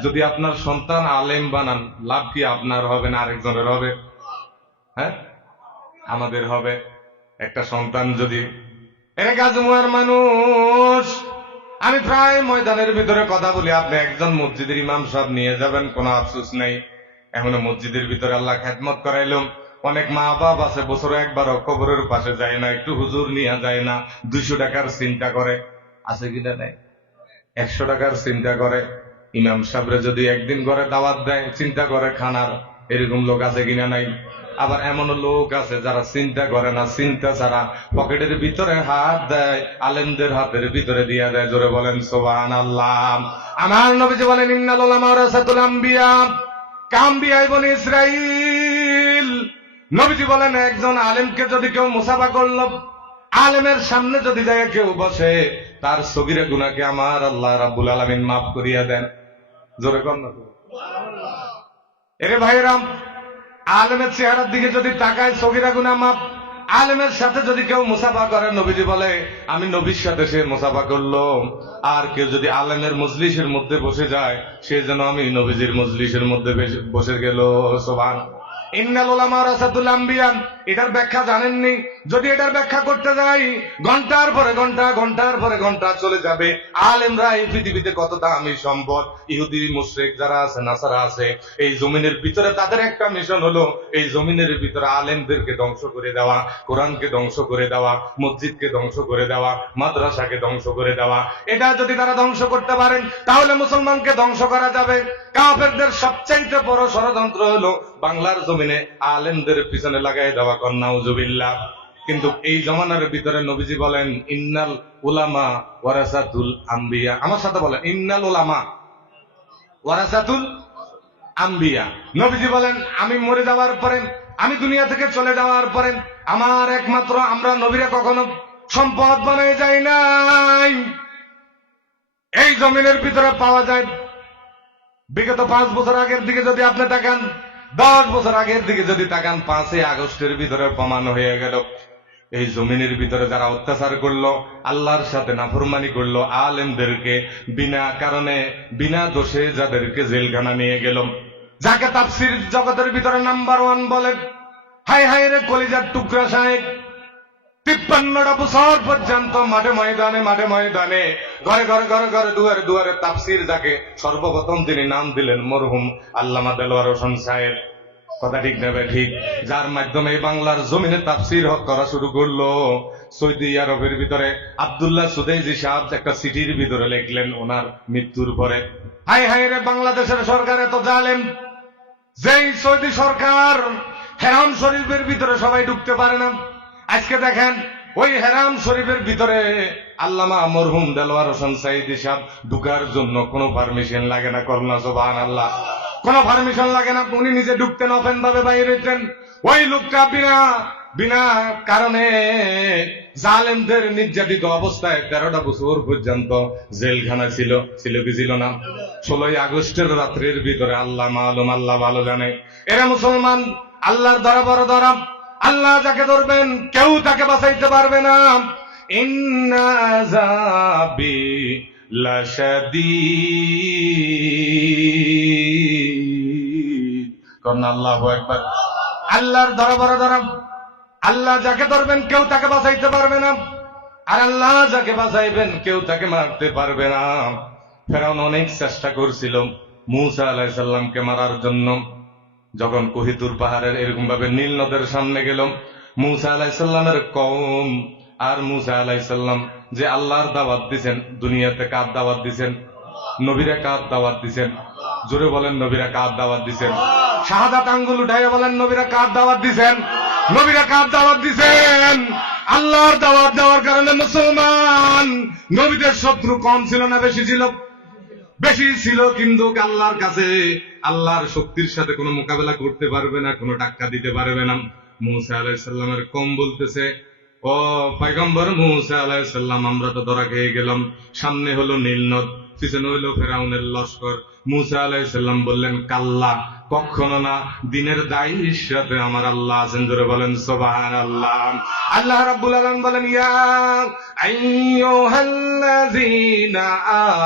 যদি আপনার সন্তান আলেম বানান, লাভ কি আপনার হবে না আরেকজনের হবে? হ্যাঁ, আমাদের হবে। একটা সন্তান যদি গাজমুয়ার মানুষ, আমি প্রায় ময়দানের ভিতরে কথা বলি, আপনি একজন মসজিদের ইমাম সাহেব নিয়ে যাবেন, কোনো আফসোস নেই। এখনো মসজিদের ভিতরে আল্লাহ খেদমত করাইলাম। অনেক মা বাপ আছে বছরে একবারও কবরের পাশে যায় না, একটু হুজুর নিয়ে যায় না, 200 টাকার চিন্তা করে। আছে কিনা নাই? 100 টাকার চিন্তা করে। ইমাম সাহেবরে যদি একদিন ঘরে দাওয়াত দেয়, চিন্তা করে খানার। এরকম লোক আছে কিনা নাই? আবার এমন লোক আছে যারা চিন্তা করে না, চিন্তা ছাড়া পকেটের ভিতরে হাত দেয়, আলেমদের হাতের ভিতরে দিয়া দেয়। জোরে বলেন সুবহানাল্লাহ। আমার নবীজি বলেন, ইন্নাল উলামা ওয়ারাসাতুল আম্বিয়া কাম্বিয়া বনি ইসরাইল। নবীজি বলেন, একজন আলেমকে যদি কেউ মুসাফা করলো, আলেমের সামনে যদি যায় কেউ বসে, তার সগীরা গুনাহকে আমার আল্লাহ রাব্বুল আলামিন মাফ করিয়া দেন। জোরে কর না। এরে ভাইরাম, আলেমের চেহারার দিকে যদি তাকায় সগীরা গুনাহ মাফ। আলেমের সাথে যদি কেউ মুসাফা করে, নবীজি বলে আমি নবীর সাথে সে মুসাফা করলো। আর কেউ যদি আলেমের মজলিসের মধ্যে বসে যায়, সে যেন আমি নবীজির মজলিসের মধ্যে বসে গেল। সুবহান। ইন্নাল উলামা ওয়ারাসাতুল আম্বিয়া, এটার ব্যাখ্যা জানেননি? যদি এটার ব্যাখ্যা করতে যাই, ঘন্টার পরে ঘন্টা, ঘন্টার পরে ঘন্টা চলে যাবে। আলেমরা এই পৃথিবীতে কত দামি সম্পদ। ইহুদি মুশরিক যারা আছে, নাসারা আছে, এই জমিনের ভিতরে তাদের একটা মিশন হলো এই জমিনের ভিতরে আলেমদেরকে ধ্বংস করে দেওয়া, কোরআনকে ধ্বংস করে দেওয়া, মসজিদকে ধ্বংস করে দেওয়া, মাদ্রাসাকে ধ্বংস করে দেওয়া। এটা যদি তারা ধ্বংস করতে পারেন, তাহলে মুসলমানকে ধ্বংস করা যাবে। কাফেরদের সবচাইতে বড় ষড়যন্ত্র হলো বাংলার জমিনে আলেমদের পিছনে লাগাই দেওয়া। নাউজুবিল্লাহ। কিন্তু এই জমানার ভিতরে নবীজি বলেন, ইন্নাল উলামা ওয়ারাসাতুল আম্বিয়া। আমার সাথে বলেন, ইন্নাল উলামা ওয়ারাসাতুল আম্বিয়া। নবীজি বলেন, আমি মরে যাওয়ার পরে, আমি দুনিয়া থেকে চলে যাওয়ার পরে, আমার একমাত্র আমরা নবীরা কখনো সম্পদ বানায় যাই নাই। এই জমিনের ভিতরে পাওয়া যায়। বিগত 5 বছর আগের দিকে যদি আপনি তাকান, 10 বছর আগের দিকে যদি তাকান, 5ই আগস্টের ভিতরে প্রমাণ হয়ে গেল এই জমিনের ভিতরে যারা অত্যাচার করলো, আল্লাহর সাথে নাফরমানি করলো, আলেমদেরকে বিনা কারণে বিনা দোষে যাদেরকে জেলখানা নিয়ে গেল, যাকে তাফসীর জগতের ভিতরে নাম্বার 1 বলে, হায় হায় রে কলিজার টুকরা সাহেব, 53টা বছর পর্যন্ত মাঠে ময়দানে ঘরে ঘরে ঘরে ঘরে দুয়ারে দুয়ারে তাফসীর, যাকে সর্বপ্রথম তিনি নাম দিলেন মরহুম আল্লামা দেলোয়ার হোসেন সাহেব। কথা ঠিক নেবে ঠিক? যার মাধ্যমে বাংলার জমিনে তাফসীর করা শুরু করলো। সৌদি আরবের ভিতরে আব্দুল্লাহ সুদাইজি সাহেব একটা চিঠির ভিতরে লিখলেন ওনার মৃত্যুর পরে, হায় হায় রে বাংলাদেশের সরকার এত জালেম, যেই সৌদি সরকার হেরাম শরীফের ভিতরে সবাই ঢুকতে পারে না। আজকে দেখেন ওই হেরাম শরীফের ভিতরে আল্লামা মরহুম দেলোয়ার হোসেন সাইদি সাহেব ঢুকার জন্য কোনো পারমিশন লাগে না। করোনা সুবহানাল্লাহ। কোনো পারমিশন লাগে না, উনি নিজে ঢুকতেন, ওপেন ভাবে বাইরে হইতেন। ওই লোকটা বিনা কারণে জালেমদের নির্যাতিত অবস্থায় 13টা বছর পর্যন্ত জেলখানা ছিল কি ছিল না? 16ই আগস্টের রাত্রির ভিতরে আল্লাহ মালুম, আল্লাহ ভালো জানে। এরা মুসলমান, আল্লাহর ধরা বড় ধরা। আল্লাহ যাকে ধরবেন কেউ তাকে বাঁচাইতে পারবে না। ইন্না আযাবি লাশাদীদ। করুন আল্লাহু আকবার। আল্লাহর ধরা বড় ধরা। আল্লাহ যাকে ধরবেন কেউ তাকে বাঁচাইতে পারবে না, আর আল্লাহ যাকে বাঁচাইবেন কেউ তাকে মারতে পারবে না। ফেরাউন অনেক চেষ্টা করছিল মুসা আলাইহিস সালামকে মারার জন্য, যখন কোহিতুর পাহাড়ের এরকম ভাবে নীল নদের সামনে গেল, মুসা আলাইহিসসালামের কওম আর মুসা আলাইহিসসালাম যে আল্লাহর দাওয়াত দিছেন, দুনিয়াতে কার দাওয়াত দিছেন? নবীরা কার দাওয়াত দিছেন? জোরে বলেন, নবীরা কার দাওয়াত দিছেন? শাহাদাত আঙ্গুল উঠাইয়া বলেন, নবীরা কার দাওয়াত দিছেন? নবীরা কার দাওয়াত দিছেন? আল্লাহর দাওয়াত দেওয়ার কারণে মুসলমান। নবীদের শত্রু কম ছিল না বেশি ছিল? বেশি ছিল, কিন্তু আল্লাহর কাছে আল্লাহর শক্তির সাথে কোনো মোকাবেলা করতে পারবে না, কোনো টাক্কা দিতে পারবে না। মুসা আলাইহিস সালামের কম বলতেছে, ও পয়গম্বর মুসা আলাইহিস সালাম, আমরা তো ধরা খেয়ে গেলাম। সামনে হলো নীল নদ, পিছনে হলো ফেরাউনের লস্কর। মুসা আলাইহিস সালাম বললেন, কাল্লা, কখনো না, দিনের দায়ীর সাথে আমার আল্লাহ আছেন। জোরে বলেন সুবহানাল্লাহ। আল্লাহ রাব্বুল আলামিন বলেন, ইয়া আইয়ুহাল্লাযীনা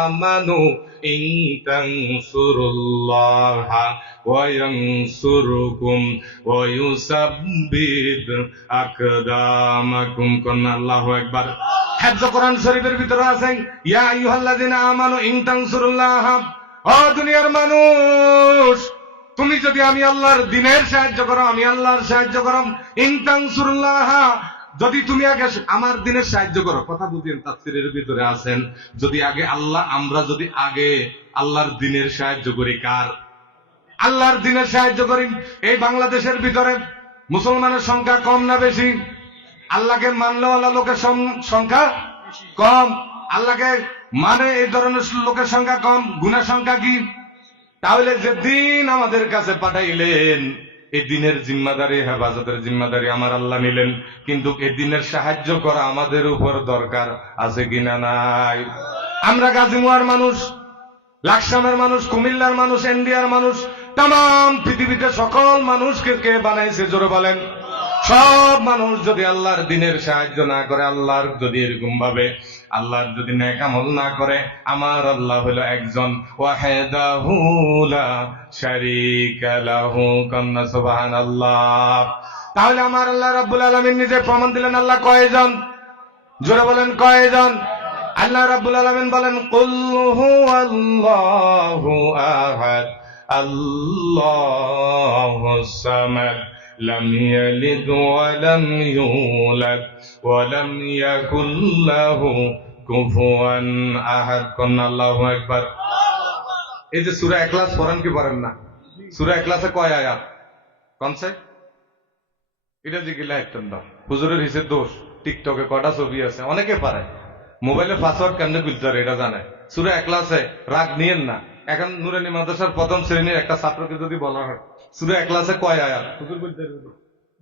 আমানু ইন তানসুরুল্লাহা ওয়া ইয়ানসুরকুম ওয়া ইউসাব্বিত আকদামাকুম। কোন আল্লাহু আকবার। হেফজ কোরআন শরীফের ভিতরে আছে, ইয়া আইয়ুহাল্লাযীনা আমানু ইন তানসুরুল্লাহা, ও দুনিয়ার মানুষ, তুমি যদি আমি আল্লাহর দ্বীনের সাহায্য করো, আমি আল্লাহর সাহায্য করো। ইন তানসুরুল্লাহা, যদি তুমি আগে আমার দ্বীনের সাহায্য করো। কথা বুঝেন, তাফসীরের ভিতরে আছেন, যদি আগে আল্লাহ, আমরা যদি আগে আল্লাহর দ্বীনের সাহায্য করি, কার? আল্লাহর দ্বীনের সাহায্য করি। এই বাংলাদেশের ভিতরে মুসলমানের সংখ্যা কম না বেশি? আল্লাহকে মানলেওয়ালা লোকের সংখ্যা কম, আল্লাহকে মানে এই ধরনের লোকের সংখ্যা কম, গুনার সংখ্যা কি? তাহলে যে দিন আমাদের কাছে পাঠাইলেন, এই দিনের জিম্মাদারি, হেফাজতের জিম্মাদারি আমার আল্লাহ নিলেন, কিন্তু এই দিনের সাহায্য করা আমাদের উপর দরকার আছে কিনা নাই? আমরা গাজীমুয়ার মানুষ, লাকসামের মানুষ, কুমিল্লার মানুষ, ইন্ডিয়ার মানুষ, তাম পৃথিবীতে সকল মানুষকে কে বানাইছে? জোরে বলেন। সব মানুষ যদি আল্লাহর দ্বীনের সাহায্য না করে, আল্লাহর যদি এরকম ভাবে আল্লাহর যদি নেক আমল না করে, আমার আল্লাহ হলো একজন, ওয়াহিদাহু লা শারীকা লাহু। কান্না সুবহানাল্লাহ। তাহলে আমার আল্লাহ রাব্বুল আলামিন নিজে প্রমাণ দিলেন আল্লাহ কয়জন? জোরে বলেন, কয়জন? আল্লাহ রাব্বুল আলামিন বলেন, কুল হুয়াল্লাহু আহাদ আল্লাহুস সামাদ লাম ইয়ালিদ ওয়া লাম ইউলাদ ওয়া লাম ইয়াকুল লাহু কুফুয়ান আহাদ। কোন আল্লাহু আকবার। এই যে সূরা ইখলাস পড়েন কি পড়েন না? সূরা ইখলাসে কয় আয়াত? কোনছে? এটা জিজ্ঞেস একদম দাও। হুজুরের হিসেব দোষ। টিকটকে কটা ছবি আছে, অনেকে পারে। মোবাইলে পাসওয়ার্ড কেমনে খুলতে পারে এটা জানে। সূরা ইখলাসে রাগ নিয়েন না। এখন নুরানি মাদ্রাসার প্রথম শ্রেণীর একটা ছাত্রকে যদি বলা হয় সূরা ইখলাসে কয় আয়াত, হুজুর বলতে পারবে,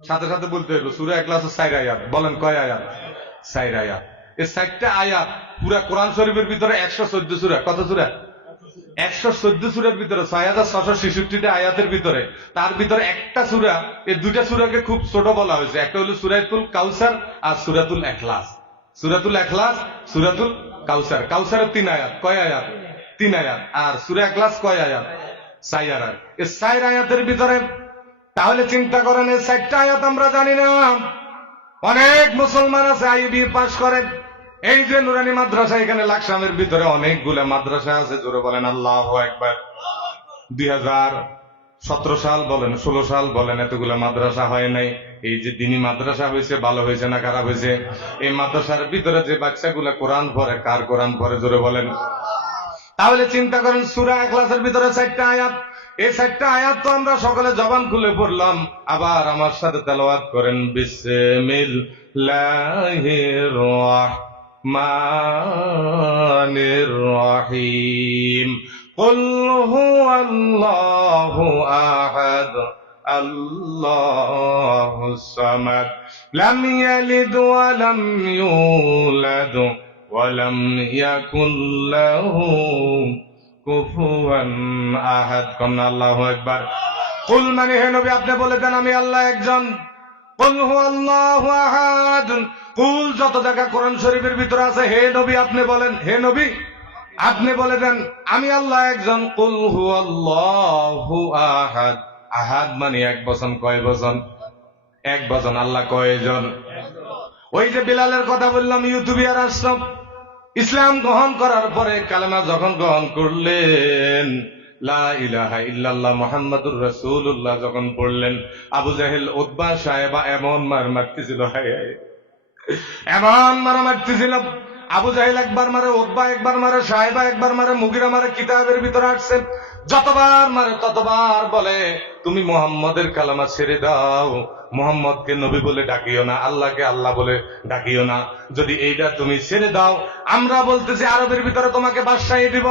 সাথে সাথে বলতে হবে সূরা ইখলাসে 4 আয়াত। বলেন কয় আয়াত? 4 আয়াত। এই 4টা আয়াত পুরা কোরআন শরীফের ভিতরে 114 সূরা। কত সূরা? 114 সূরার ভিতরে 6666টা আয়াতের ভিতরে, তার ভিতরে একটা সূরা, এই দুইটা সূরাকে খুব ছোট বলা হয়েছে। একটা হলো সূরাতুল কাউসার আর সূরাতুল ইখলাস। সূরাতুল ইখলাস, সূরাতুল কাউসার। কাউসারের 3 আয়াত। কয় আয়াত? 3 আয়াত। আর সূরা ইখলাস কয় আয়াত? 4 আয়াত। এই 4 আয়াতের ভিতরে তাহলে চিন্তা করেন, এই 4টা আয়াত আমরা জানি না। অনেক মুসলমান আছে আইবি পাস করে। এই যে নুরানি মাদ্রাসা, এখানে লাকসামের ভিতরে অনেকগুলো মাদ্রাসা আছে। জোরে বলেন আল্লাহু আকবার। 2017 সাল বলেন, 16 সাল বলেন, এতগুলো মাদ্রাসা হয় নাই। এই যে দিনী মাদ্রাসা হয়েছে, ভালো হয়েছে না খারাপ হয়েছে? এই মাদ্রাসার ভিতরে যে বাচ্চাগুলা কোরআন পড়ে, কার কোরআন পড়ে? জোরে বলেন। তাহলে চিন্তা করেন, সূরা ইখলাসের ভিতরে 4টা আয়াত। এই 4টা আয়াত তো আমরা সকলে জবান খুলে পড়লাম। আবার আমার সাথে তেলাওয়াত করেন, বিসমিল্লাহির রাহমানির রাহিম। কুল হুয়াল্লাহু আহাদ আল্লাহুস সামাদ লাম ইয়ালিদ ওয়া লাম ইউলাদ ওয়া লাম ইয়াকুল লাহু কুফুয়ান আহাদ। কোন আল্লাহু আকবার। কুল মানে হে নবী আপনি বলে দেন আমি আল্লাহ একজন। কুল হুয়াল্লাহু আহাদ। কুল যত জায়গা কোরআন শরীফের ভিতরে আছে, হে নবী আপনি বলেন, হে নবী আপনি বলে দেন আমি আল্লাহ একজন। কুল হুয়াল্লাহু আহাদ। আহাদ মানে এক বচন। কয় বচন? এক বচন। আল্লাহ কয়জন? ওই যে বিলালের কথা বললাম, ইউটিউবিয়ার আসলাম, ইসলাম গ্রহণ করার পরে কালেমা যখন গ্রহণ করলেন, লা ইলাহা ইল্লাল্লাহ মুহাম্মাদুর রাসূলুল্লাহ যখন পড়লেন, আবু জাহেল উতবা সাহেবা এমন মার মারতেছিল, হায় হায়, এমন মারা মারতেছিল। আবু জাহেল একবার মারে, উতবা একবার মারে, সাহেবা একবার মারে, মুগিরা মারে, কিতাবের ভিতরে আসছে যতবার মারে ততবার বলে তুমি মুহাম্মদের কালামা ছেড়ে দাও, মুহাম্মদকে নবী বলে ডাকিও না, আল্লাহকে আল্লাহ বলে ডাকিও না। যদি এইটা তুমি ছেড়ে দাও, আমরা বলতেছি আরবের ভিতরে তোমাকে বাদশাহী দিব,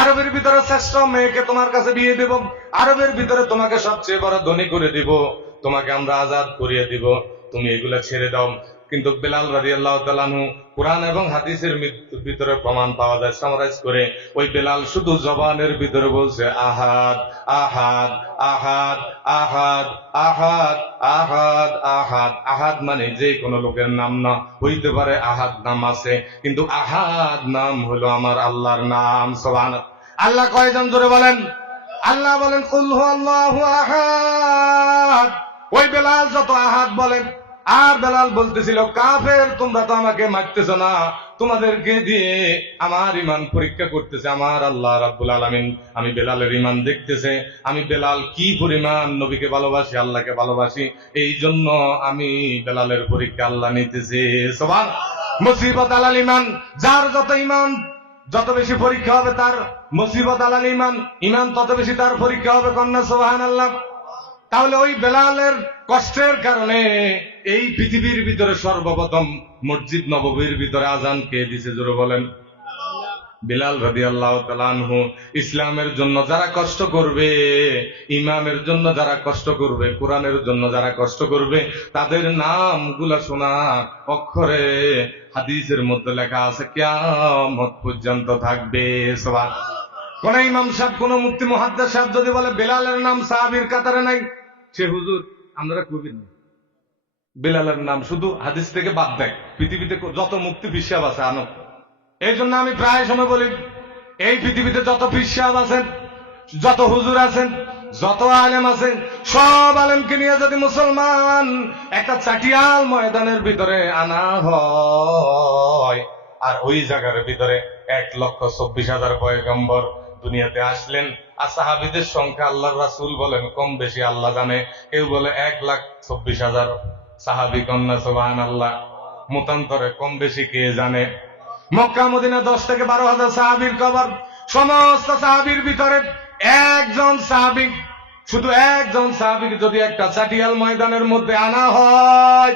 আরবের ভিতরে শ্রেষ্ঠ মেয়েকে তোমার কাছে বিয়ে দেব, আরবের ভিতরে তোমাকে সবচেয়ে বড় ধনী করে দিব, তোমাকে আমরা আজাদ করিয়ে দিব, তুমি এগুলা ছেড়ে দাও। কিন্তু বেলাল রাদিয়াল্লাহু তাআলা আনহু, কুরআন এবং হাদিসের ভিতরে প্রমাণ পাওয়া যায়, সামারাইজ করে ওই বেলাল শুধু জবানের ভিতরে বলছে আহাদ আহাদ আহাদ আহাদ আহাদ আহাদ আহাদ। আহাদ মানে যে কোনো লোকের নাম না, হইতে পারে আহাদ নাম আছে, কিন্তু আহাদ নাম হলো আমার আল্লাহর নাম। সুবহানাল্লাহ। আল্লাহ কয়জন জোরে বলেন? আল্লাহ বলেন কুল হুয়াল্লাহু আহাদ। ওই বেলাল যত আহাদ বলেন, আর বেলাল বলতেছিল কাফের তোমরা তো আমাকে মারতেছ না, তোমাদেরকে দিয়ে আমার ইমান পরীক্ষা করতেছে আমার আল্লাহ রাব্বুল আলামিন। আমি বেলালের ইমান দেখতেছে, আমি বেলাল কি পরিমাণ নবীকে ভালোবাসি, আল্লাহকে ভালোবাসি, এই জন্য আমি বেলালের পরীক্ষা আল্লাহ নিতেছে। সুবহানাল্লাহ। মুসিবত আলাল ইমান, যার যত ইমান যত বেশি পরীক্ষা হবে তার মুসিবত আলাল ইমান, ইমান তত বেশি তার পরীক্ষা হবে। কন্যা সুবহানাল্লাহ। তাহলে ওই বেলালের কষ্টের কারণে এই পৃথিবীর ভিতরে সর্বপ্রথম মসজিদ নববীর ভিতরে আজান কে দিছে জোরে বলেন? বেলাল রাদিয়াল্লাহু তাআলা আনহু। ইসলামের জন্য যারা কষ্ট করবে, ইমানের জন্য যারা কষ্ট করবে, কোরআনের জন্য যারা কষ্ট করবে, তাদের নামগুলা শোনা অক্ষরে হাদিসের মধ্যে লেখা আছে, কিয়ামত পর্যন্ত থাকবে। সুবহানাল্লাহ। কোন ইমাম সাহেব, কোন মুফতি মুহাদ্দিস সাহেব যদি বলে বেলালের নাম সাহাবীর কাতারে নাই, সে হুজুর আমরা কবি না। বেলালের নাম শুধু হাদিস থেকে বাদ দেয়। পৃথিবীতে যত মুফতি পীর সাহেব আছে আনো। এই জন্য আমি প্রায় সময় বলি, এই পৃথিবীতে যত পীর সাহেব আছেন, যত হুজুর আছেন, যত আলেম আছেন, সব আলেমকে নিয়ে যদি মুসলমান একটা চাটিয়াল ময়দানের ভিতরে আনা হয়, আর ওই জায়গার ভিতরে 1,24,000 পয়গম্বর দুনিয়াতে আসলেন, আর সাহাবীদের সংখ্যা আল্লাহর রাসূল বলেন কম বেশি আল্লাহ জানে, কেউ বলে 1,24,000 সাহাবী। কন্যা সুবহানাল্লাহ। মতান্তরে কম বেশি কে জানে? মক্কা মদিনা 10 থেকে 12,000 সাহাবীর কবর। সমস্ত সাহাবীর ভিতরে একজন সাহাবী, শুধু একজন সাহাবীকে যদি একটা চাটিয়াল ময়দানের মধ্যে আনা হয়,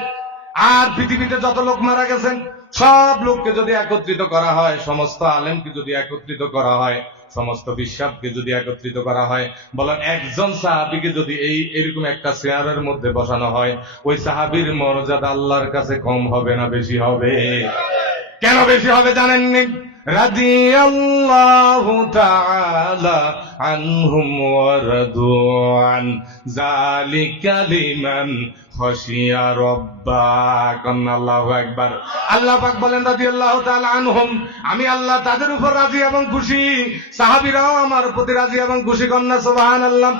আর পৃথিবীতে যত লোক মারা গেছেন সব লোককে যদি একত্রিত করা হয়, সমস্ত আলেমকে যদি একত্রিত করা হয়, সমস্ত বিশ্বাসকে যদি একত্রিত করা হয়, বলেন একজন সাহাবীকে যদি এরকম একটা চেয়ারের মধ্যে বসানো হয়, ওই সাহাবীর মর্যাদা আল্লাহর কাছে কম হবে না বেশি হবে? কেন বেশি হবে জানেননি? রাদিয়াল্লাহু তাআলা আনহুম ওয়া রাদু আন যালিকা লিমান খাশিয়া রাব্বাক। আল্লাহু আকবার। আল্লাহ পাক বলেন রাদিয়াল্লাহু তাআলা আনহুম, আমি আল্লাহ তাদের উপর রাজি এবং খুশি, সাহাবীরাও আমার প্রতি রাজি এবং খুশি। কন্যা সুবহানাল্লাহ।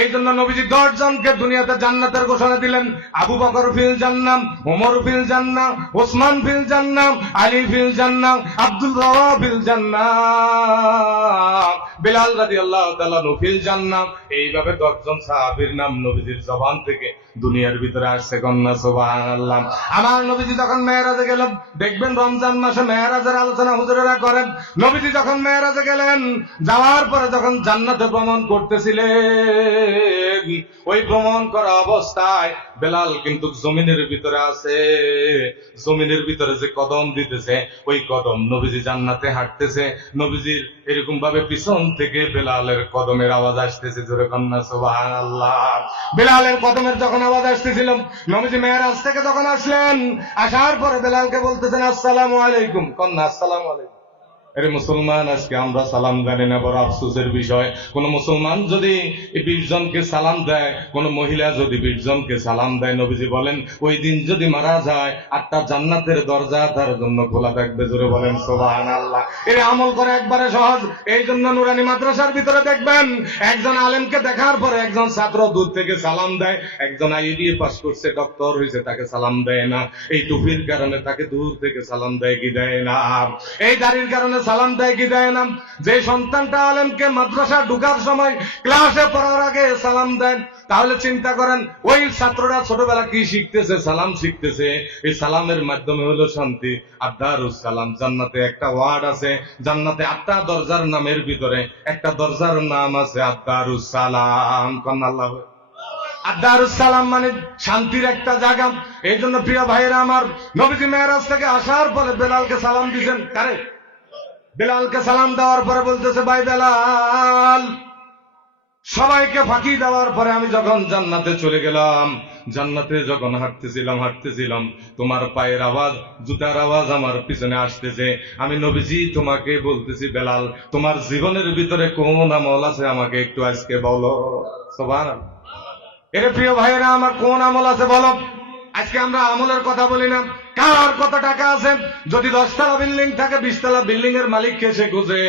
এই জন্য নবীজি 10 জনকে দুনিয়াতে জান্নাতের ঘোষণা দিলেন। আবু বকর ফিল জান্নাহ, ওমর ফিল জান্নাহ, ওসমান ফিল জান্নাহ, আলী ফিল জান্নাহ, আব্দুল্লাহ ফিল জান্নাহ, বেলাল রাদিয়াল্লাহু তাআলা ফিল জান্নাহ। এইভাবে 10 জন সাহাবীর নাম নবীজির জবান থেকে দুনিয়ার ভিতরে আসছে। কন্যা সুবহানাল্লাহ। আমার নবীজি যখন মেরাজে গেলেন, দেখবেন রমজান মাসে মেরাজের আলোচনা হুজুরেরা করেন। নবীজি যখন মেরাজে গেলেন, যাওয়ার পরে যখন জান্নাতে ভ্রমণ করতেছিলেন, ওই ভ্রমণ করা অবস্থায় বেলাল কিন্তু জমিনের ভিতরে আছে। জমিনের ভিতরে যে কদম দিতেছে, ওই কদম নবীজি জান্নাতে হাঁটতেছে, নবীজির এরকম ভাবে পিছন থেকে বেলালের কদমের আওয়াজ আসতেছে। জোরে কন্যা সুবহানাল্লাহ। বেলালের কদমের যখন আওয়াজ আসতেছিল, নবীজি মেরাজ থেকে যখন আসলেন, আসার পরে বেলালকে বলতেছেন আসসালামু আলাইকুম। কন্যা আসসালামু আলাইকুম। আরে মুসলমান, আজকে আমরা সালাম জানি না, বড় আফসোসের বিষয়। কোন মুসলমান যদি 20 জনকে সালাম দেয়, কোন মহিলা যদি 20 জনকে সালাম দেয়, নবীজি বলেন ওই দিন যদি মারা যায়, 8টা জান্নাতের দরজা তার জন্য খোলা থাকবে। জোরে বলেন সুবহানাল্লাহ। এর আমল করে একবারে সহজ। এই জন্য নুরানি মাদ্রাসার ভিতরে দেখবেন একজন আলেমকে দেখার পরে একজন ছাত্র দূর থেকে সালাম দেয়। একজন আইবিএ পাস করছে, ডক্টর হয়েছে, তাকে সালাম দেয় না। এই টুপির কারণে তাকে দূর থেকে সালাম দেয় কি দেয় না? এই দাড়ির কারণে সালাম দেয় কি দেয় না? যে সন্তানটা আলেমকে মাদ্রাসা ঢুকার সময় ক্লাসে পড়ার আগে সালাম দেন, তাহলে চিন্তা করেন ওই ছাত্ররা ছোটবেলা কি শিখতেছে? সালাম শিখতেছে। এই সালামের মাধ্যমে হলো শান্তি। আদারুস সালাম, জান্নাতে একটা ওয়ার্ড আছে, জান্নাতে 8টা দরজার নামের ভিতরে একটা দরজার নাম আছে আদারুস সালাম। আল্লাহ, আদারুস সালাম মানে শান্তির একটা জায়গা। এই জন্য প্রিয় ভাইয়েরা আমার, নবীজি মেরাজ থেকে আসার পরে বেলালকে সালাম দিয়েছেন। কারে? বেলালকে সালাম দেওয়ার পরে বলতেছে, ভাই বেলাল, সবাইকে ফাঁকি দেওয়ার পরে আমি যখন জান্নাতে চলে গেলাম, জান্নাতে যখন হাঁটতেছিলাম তোমার পায়ের আওয়াজ, জুতার আওয়াজ আমার পিছনে আসতেছে। আমি নবীজি তোমাকে বলতেছি, বেলাল, তোমার জীবনের ভিতরে কোন আমল আছে আমাকে একটু আজকে বলো। সুবহানাল্লাহ। এর প্রিয় ভাইয়েরা আমার, কোন আমল আছে বলো? আজকে আমরা আমলের কথা বলি না। কার কত টাকা আছে? যদি 10 তলা বিল্ডিং থাকে, 20 তলা বিল্ডিং এর মালিককে সে খুঁজে।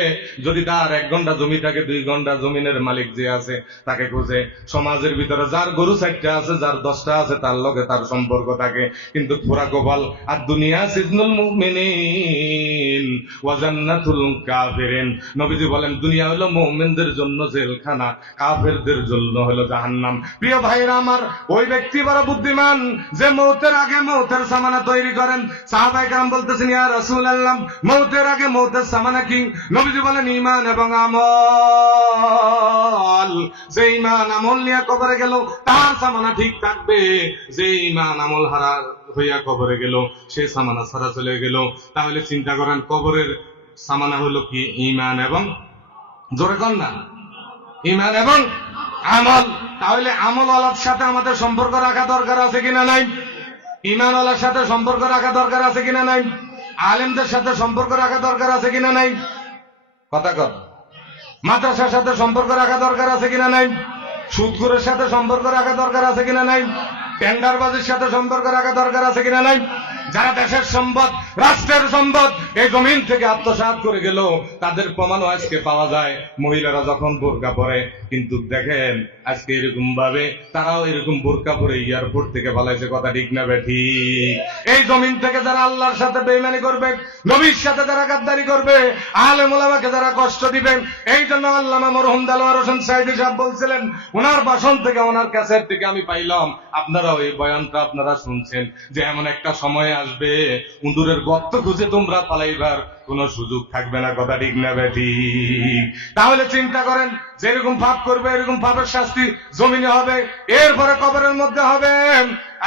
যদি তার 1 ঘন্টা জমি থাকে, 2 ঘন্টা জমিনের মালিক যে আছে তাকে খুঁজে। সমাজের ভিতরে যার গরু 4টা আছে, যার 10টা আছে, তার লগে তার সম্পর্ক থাকে। কিন্তু পুরা গোপাল আর দুনিয়া সিজনুল মুমিনিন ওয়া জান্নাতুল কাফিরিন। নবীজি বলেন দুনিয়া হলো মুমিনদের জন্য জেলখানা, কাফেরদের জন্য হলো জাহান্নাম। প্রিয় ভাইরা আমার, ওই ব্যক্তি বড় বুদ্ধিমান যে মৌতের আগে মৌতের সামানা তৈরি করেন। সাহাবায়ে কেরাম বলতেছেন, ইয়া রাসূলুল্লাহ, মৌতের আগে মৌতের সামানা কি? নবীজি বলেন, ঈমান এবং আমল। যে ঈমান আমল নিয়ে কবরে গেল তার সামানা ঠিক থাকবে। যে ঈমান আমল হারা হইয়া কবরে গেল সে সামানা ছাড়া চলে গেল। তাহলে চিন্তা করেন, কবরের সামানা হলো কি? ঈমান এবং, জোরে কর না, ঈমান এবং আমল। তাহলে আমলওয়ালার সাথে আমাদের সম্পর্ক রাখা দরকার আছে কিনা নাই? ঈমানওয়ালার সাথে সম্পর্ক রাখা দরকার আছে কিনা নাই? আলেমদের সাথে সম্পর্ক রাখা দরকার আছে কিনা নাই? কথা কর। মাদ্রাসার সাথে সম্পর্ক রাখা দরকার আছে কিনা নাই? সুদখোরের সাথে সম্পর্ক রাখা দরকার আছে কিনা নাই? টেন্ডারবাজির সাথে সম্পর্ক রাখা দরকার আছে কিনা নাই? যারা দেশের সম্পদ, রাষ্ট্রের সম্পদ এই জমিন থেকে আত্মসাৎ করে গেল, তাদের প্রমাণও আজকে পাওয়া যায়। মহিলারা যখন বোরকা পরে, কিন্তু দেখেন আজকে এরকম ভাবে তারাও এরকম বোরকা পরে এয়ারপোর্ট থেকে পালাইছে। কথা ঠিক না বেঠিক? এই জমিন থেকে যারা আল্লাহর সাথে বেঈমানি করবে, নবীর সাথে যারা গাদ্দারি করবে, আলেম ওলামাকে যারা কষ্ট দিবেন, এই জন্য আল্লামা মরহুম দেলোয়ার হোসেন সাইদি সাহেব বলছিলেন, ওনার ভাষণ থেকে, ওনার ক্যাসেট থেকে আমি পাইলাম, আপনারাও এই বয়ানটা আপনারা শুনছেন, যে এমন একটা সময় আসবে উন্দুরের গর্ত খুঁজে তোমরা পালাইবার কোন সুযোগ থাকবে না। কথা ঠিক না বেঠিক? তাহলে চিন্তা করেন, যেরকম পাপ করবে এরকম পাপের শাস্তি জমিনে হবে, এরপরে কবরের মধ্যে হবে।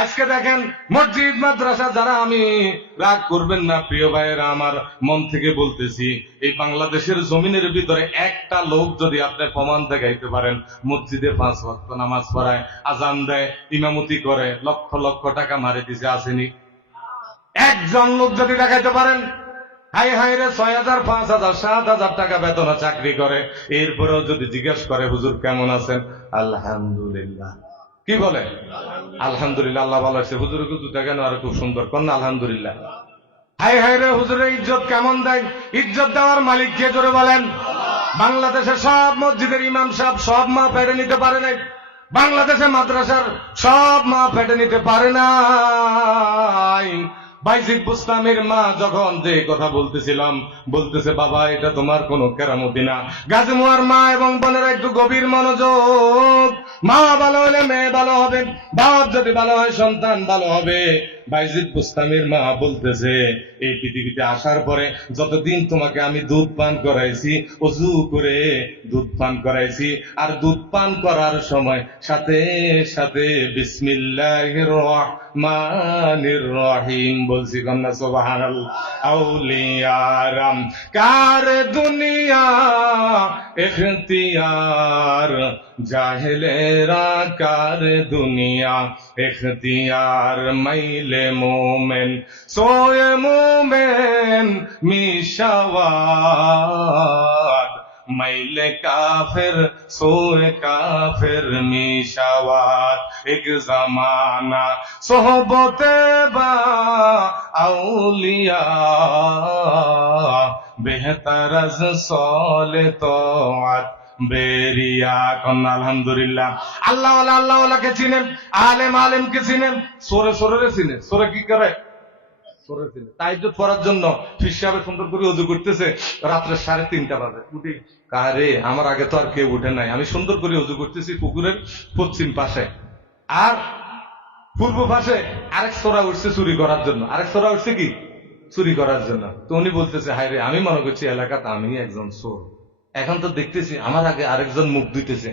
আজকে দেখেন মসজিদ মাদ্রাসা যারা, আমি রাগ করবেন না প্রিয় ভাইয়েরা আমার, মন থেকে বলতেছি, এই বাংলাদেশের জমিনের ভিতরে একটা লোক যদি আপনি প্রমাণ দেখাইতে পারেন, মসজিদে 5 ওয়াক্ত নামাজ পড়ায়, আজান দেয়, ইমামতি করে, লক্ষ লক্ষ টাকা মারি দিছে, আসেনি? একজন লোক যদি দেখাইতে পারেন, হাই হাই রে 6,000 5,000 7,000 টাকা বেতনে চাকরি করে, এরপরেও যদি জিজ্ঞেস করে হুজুর কেমন আছেন, আলহামদুলিল্লাহ, কি বলে? আলহামদুলিল্লাহ, আল্লাহ ভালো আছে। হুজুর জুতা কেন? আর খুব সুন্দর, কন্যা আলহামদুলিল্লাহ। হাই হাই রে হুজুরের ইজ্জত কেমন দেয়? ইজ্জত দেওয়ার মালিক কে? জোরে বলেন। বাংলাদেশের সব মসজিদের ইমাম সাহেব সব মা পেটে নিতে পারে নাই। বাংলাদেশে মাদ্রাসার সব মা পেটে নিতে পারে নাই। বাইজিদ বুস্তামির মা যখন যে কথা বলতেছিলাম, বলতেছে, বাবা এটা তোমার কোনো কেরামতি না। গাজী মুয়ার মা এবং বোনেরা একটু গভীর মনোযোগ। মা ভালো হলে মেয়ে ভালো হবে, বাপ যদি ভালো হয় সন্তান ভালো হবে। বাইজিদ বুস্তামির মা বলতেছে, এই পৃথিবীতে আসার পরে যতদিন তোমাকে আমি দুধ পান করাইছি, ওযু করে দুধ পান করাইছি, আর দুধ পান করার সময় সাথে সাথে বিসমিল্লাহির রহমানির রহিম বলছি। কন্যা সুবহানাল্লাহ। আউলিয়ারাম কার দুনিয়া ইখতিয়ার, জাহেলেরা কার দুনিয়া ইখতিয়ার, মাইলে মোমেন সোয়ে মোমেন মিশাওয়াত, মাইলে কাফের সোয়ে কাফের মিশাওয়াত। এক জামানা সোহবতে বা আউলিয়া, বেহতর আজ সলে তোয়াত বেরিয়া। কন্যা আলহামদুলিল্লাহ। আল্লাহ আল্লাহকে চিনেন, আলেম আলেমকে চিনেন, সোরে সোরে চিনেন। সোরে কি করে? তাহাজ্জুদ পড়ার জন্য ফির সাহেব সুন্দর করে ওযু করতেছে, রাত্রে 3:30 বাজে। উঠি কারে, আমার আগে তো আর কেউ উঠে নাই, আমি সুন্দর করে ওযু করতেছি পুকুরের পশ্চিম পাশে, আর পূর্ব পাশে আরেক ছোরা উঠছে চুরি করার জন্য, আরেক ছোরা উঠছে কি চুরি করার জন্য। তো উনি বলতেছে, হায় রে, আমি মনে করছি এলাকাতে আমি একজন চোর, এখন তো দেখতেছি আমার আগে আরেকজন মুখ দিতেছে,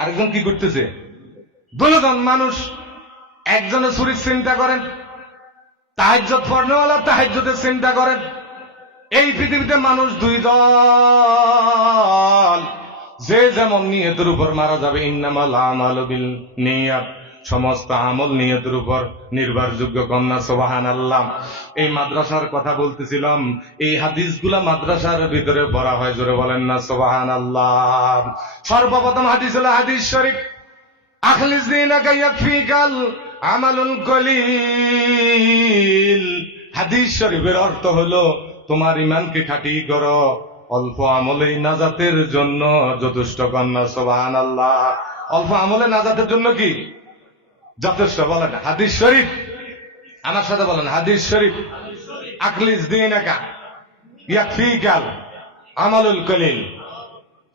আরেকজন কি করতেছে, দুজন মানুষ, একজনে চুরির চিন্তা করেন, তাহাজ্জুদ পড়নেওয়ালা তাহাজ্জুদের চিন্তা করেন। এই পৃথিবীতে মানুষ দুই দল, যে যেমন নিয়তের উপর মারা যাবে। ইন্নামাল আমালু বিন্নিয়াত, সমস্ত আমল নিয়তের উপর নির্ভরযোগ্য। কন্যা সুবহানাল্লাহ। এই মাদ্রাসার কথা বলতেছিলাম, এই হাদিসগুলা মাদ্রাসার ভিতরে পড়া হয়, জোরে বলেন না সুবহানাল্লাহ। সর্বপ্রথম হাদিস হলো হাদিস শরীফ, আখলিস দীনাকা ইয়াকফিকাল আমালুল কলিল। হাদিস শরীফের অর্থ হলো, তোমার ইমানকে খাঁটি করো, অল্প আমলেই নাজাতের জন্য যথেষ্ট। কন্যা সুবহানাল্লাহ। অল্প আমলে নাজাতের জন্য কি যথেষ্ট? বলেন হাদিস শরীফ, আমার সাথে বলেন হাদিস শরীফ। আখলিস দীনাকা ইয়াকফিকাল আমালুল কলিল,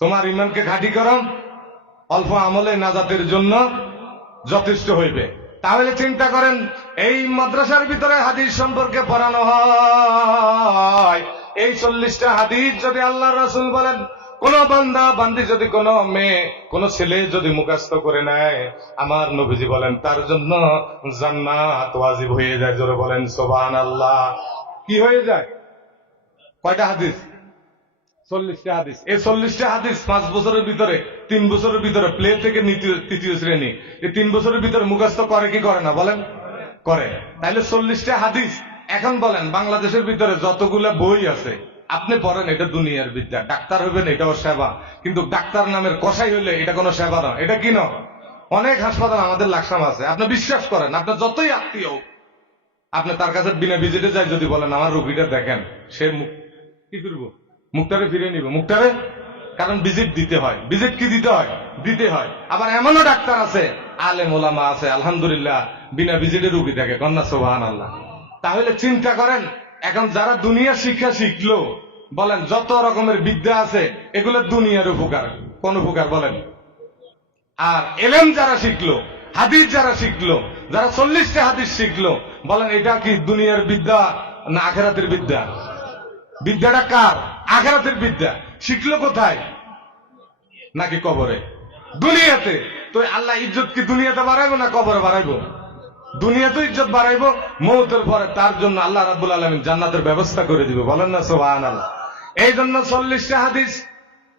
তোমার ইমানকে খাঁটি করো, অল্প আমলে নাজাতের জন্য যথেষ্ট হইবে। তাহলে চিন্তা করেন, এই মাদ্রাসার ভিতরে হাদিস সম্পর্কে পড়ানো হয়, এই 40টা হাদিস যদি আল্লাহর রাসূল বলেন, কোন বান্দা বান্দি যদি, কোন মেয়ে, কোন ছেলে যদি মুখস্থ করে নেয়, আমার নবীজি বলেন তার জন্য জান্নাত ওয়াজিব হয়ে যায়। জোরে বলেন সুবহানাল্লাহ। কি হয়ে যায়? কয়টা হাদিস? 40টা হাদিস। এই 40টা হাদিস 5 বছরের ভিতরে, 3 বছরের ভিতরে, প্লে থেকে তৃতীয় শ্রেণী, এই 3 বছরের ভিতরে মুখস্থ করে কি করে না? বলেন করে। তাহলে 40টা হাদিস। এখন বলেন, বাংলাদেশের ভিতরে যতগুলা বই আছে আপনি পড়েন, এটা দুনিয়ার বিদ্যা। ডাক্তার হইবেন, এটাও সেবা, কিন্তু ডাক্তার নামের কসাই হইলে এটা কোনো সেবা না। এটা কি না? অনেক হাসপাতাল আমাদের লাকসাম আছে, আপনি বিশ্বাস করেন, আপনার যতই আত্মীয়, আপনি তার কাছে বিনা ভিজিটে যাই যদি বলেন আমার রোগীটা দেখেন, সে কি করবো? মুখটারে ফিরে নিব, মুখটারে, কারণ ভিজিট দিতে হয়। ভিজিট কি দিতে হয়? দিতে হয়। আবার এমনও ডাক্তার আছে, আলেম ওলামা আছে, আলহামদুলিল্লাহ, বিনা ভিজিটে রোগী দেখে। কন্যা সুবহানাল্লাহ। তাহলে চিন্তা করেন, এখন যারা দুনিয়া শিক্ষা শিখলো, বলেন যত রকমের বিদ্যা আছে, এগুলো দুনিয়ার উপকার। কোন উপকার বলেন? আর এলেম যারা শিখলো, হাদিস যারা শিখলো, যারা 40টা হাদিস শিখলো, বলেন এটা কি দুনিয়ার বিদ্যা না আখিরাতের বিদ্যা? বিদ্যাটা কার? আখিরাতের বিদ্যা। শিখলো কোথায়? নাকি কবরে? দুনিয়াতে। তো আল্লাহ ইজ্জত কি দুনিয়াতে বাড়াইবো না কবরে বাড়াইবো? দুনিয়াতে ইজ্জত বাড়াইবো, মৌতের পরে তার জন্য আল্লাহ রাব্বুল আলামিন জান্নাতের ব্যবস্থা করে দিবে। বলেন না সুবহানাল্লাহ। এই জন্য 40টা হাদিস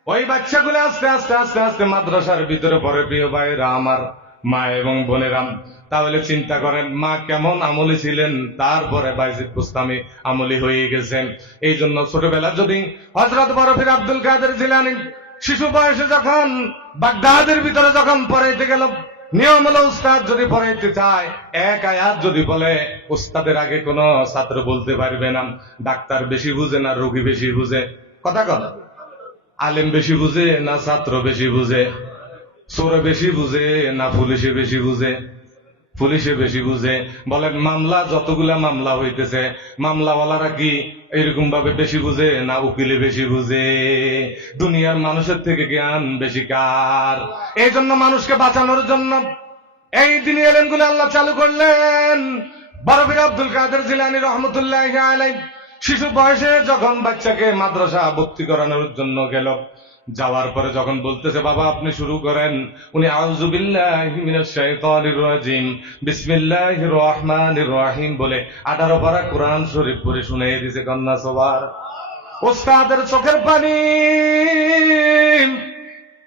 ওই বাচ্চাগুলো আস্তে আস্তে আস্তে আস্তে মাদ্রাসার ভিতরে পড়ে। প্রিয় ভাইরা আমার, মা এবং বোনেরা, তাহলে চিন্তা করেন মা কেমন আমলি ছিলেন, তারপরে বাইজিদ বুস্তামি আমলি হয়ে গেছেন। এই জন্য ছোটবেলা যদি হযরত বরফির আব্দুল কাদের জিলানী শিশু বয়সে যখন বাগদাদের ভিতরে যখন পড়াইতে গেল, নিয়ম হলো উস্তাদ যদি পড়াইতে চায়, এক আয়াত যদি বলে, উস্তাদের আগে কোন ছাত্র বলতে পারবে না ডাক্তার বেশি বুঝে না রোগী বেশি বুঝে। কথা কন, আলেম বেশি বুঝে না ছাত্র বেশি বুঝে, চোরে বেশি বুঝে না পুলিশে বেশি বুঝে? পুলিশে বেশি বুঝে। বলেন মামলা, যতগুলা মামলা হইতেছে, মামলাওয়ালারা কি এরকম ভাবে বেশি বুঝে না উকিলে বেশি বুঝে? দুনিয়ার মানুষের থেকে জ্ঞান বেশি কার? এই জন্য মানুষকে বাঁচানোর জন্য এই দিনী এলেমগুলো আল্লাহ চালু করলেন। বরফির আব্দুল কাদের জিলানী রহমতুল্লাহি আলাইহি শিশু বয়সে যখন বাচ্চাকে মাদ্রাসা ভর্তি করানোর জন্য গেল, যাওয়ার পরে যখন বলতেছে বাবা আপনি শুরু করেন, উনি আউযু বিল্লাহি মিনাশ শাইতানির রাজিম বিসমিল্লাহির রহমানির রহিম বলে 18 পারা কোরআন শরীফ পড়ে শুনিয়ে দিয়েছে। কন্যা সবার ওস্তাদের চোখের পানি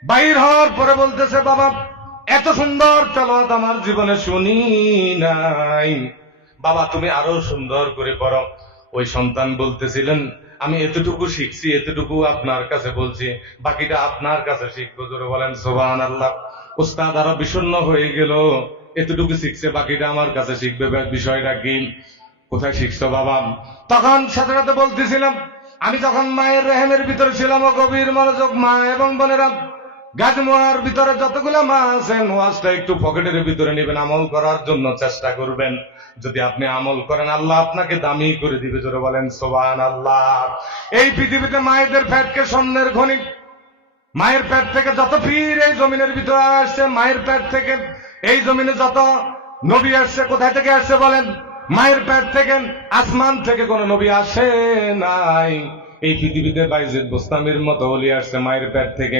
বাইর হওয়ার পরে বলতেছে বাবা এত সুন্দর তেলাওয়াত আমার জীবনে শুনি নাই, বাবা তুমি আরো সুন্দর করে পড়ো। ওই সন্তান বলতেছিলেন আমি এতটুকু শিখছি, এতটুকু আপনার কাছে বলছি, বাকিটা আপনার কাছে শিখবো। জোরে বলেন সুবহানাল্লাহ। উস্তাদ আরো বিষণ্ণ হয়ে গেল, এতটুকু শিখছে, বাকিটা আমার কাছে শিখবে। বিষয়টা কি? কোথায় শিখছো বাবা? তখন সাথে সাথে বলতেছিলাম আমি যখন মায়ের রেহেমের ভিতরে ছিলাম, ও গভীর মনোযোগ মা এবং বোনেরা, গাজমোয়ার ভিতরে যতগুলা মা আছেন ওয়াজটা একটু পকেটের ভিতরে নেবেন, আমল করার জন্য চেষ্টা করবেন। যদি আপনি আমল করেন আল্লাহ আপনাকে দামি করে দিবে। জোরে বলেন সুবহানাল্লাহ। এই পৃথিবীতে মায়েদের পেটকে স্বর্ণের খনি, মায়ের পেট থেকে যত পীর এই জমিনের ভিতরে আসছে, মায়ের পেট থেকে এই জমিনে যত নবী আসছে, কোথায় থেকে আসছে বলেন? মায়ের পেট থেকে। আসমান থেকে কোন নবী আসে নাই। এই পৃথিবীতে বাইজিদ বোস্তামির মতো ওলি আসছে মায়ের পেট থেকে,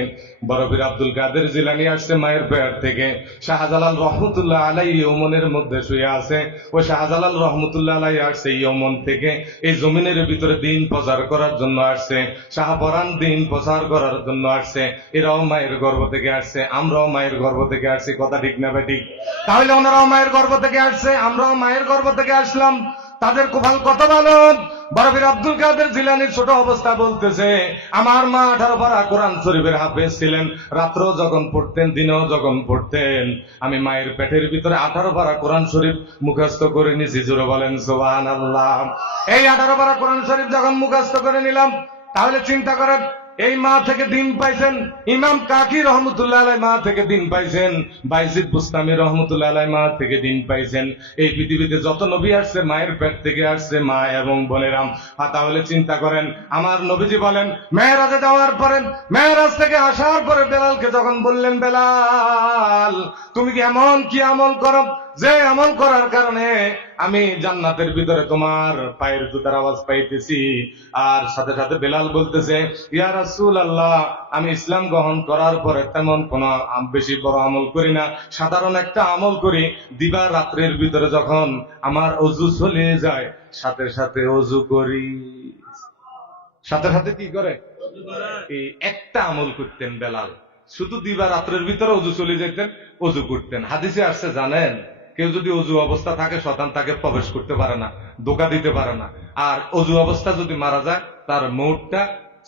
বড় পীর আব্দুল কাদের জিলানী আসছে মায়ের পেট থেকে, শাহজালাল রহমতুল্লাহ আলাই ইয়মনের মধ্যে শুয়ে আছে, ওই শাহজালাল রহমতুল্লাহ আলাই আসছে ইয়মন থেকে। এই জমিনের ভিতরে দিন প্রচার করার জন্য আসছে, শাহপরান দিন প্রচার করার জন্য আসছে। এরাও মায়ের গর্ভ থেকে আসছে, আমরাও মায়ের গর্ভ থেকে আসছি। কথা ঠিক না বেঠিক? তাহলে ওনারাও মায়ের গর্ভ থেকে আসছে, আমরাও মায়ের গর্ভ থেকে আসলাম। তাদের কোফাল কত ভালো। বড় পীর আব্দুল কাদের জিলানীর ছোট অবস্থা বলতেছে, আমার মা 18 পারা কোরআন শরীফের হাফেজ ছিলেন। রাত্র যখন পড়তেন, দিনেও যখন পড়তেন, আমি মায়ের পেটের ভিতরে 18 পারা কোরআন শরীফ মুখস্থ করে নিছি। জোরে বলেন সুবহানাল্লাহ। এই 18 পারা কোরআন শরীফ যখন মুখস্থ করে নিলাম, তাহলে চিন্তা করেন, এই মা থেকে দিন পাইছেন ইমাম কাকি রহমতুল্লাহ আলাই, মা থেকে দিন পাইছেন বাইজিদ বুস্তামি রহমতুল্লাহ আলাই, মা থেকে দিন পাইছেন। এই পৃথিবীতে যত নবী আসছে মায়ের পেট থেকে আসছে, মা এবং বোনেরাম। তাহলে চিন্তা করেন, আমার নবীজি বলেন মেরাজে যাওয়ার পরে, মেরাজ থেকে আসার পরে বেলালকে যখন বললেন, বেলাল তুমি কি এমন কি আমল করো যে আমল করার কারণে আমি জান্নাতের ভিতরে তোমার পায়ের জুতার আওয়াজ পাইতেছি? আর সাথে সাথে বেলাল বলতেছে, ইয়া রাসূলুল্লাহ, আমি ইসলাম গ্রহণ করার পরে তেমন কোন বেশি বড় আমল করি না, সাধারণ একটা আমল করি। দিবা রাত্রের ভিতরে যখন আমার অজু চলে যায়, সাথে সাথে অজু করি। সাথে সাথে কি করে? এই একটা আমল করতেন বেলাল, শুধু দিবা রাত্রের ভিতরে অজু চলে যেতেন, অজু করতেন। হাদিসে আসছে জানেন, কেউ যদি অজু অবস্থা থাকে শয়তান তাকে প্রবেশ করতে পারে না, ধোঁকা দিতে পারে না। আর অজু অবস্থা যদি মারা যায়, তার মৌতটা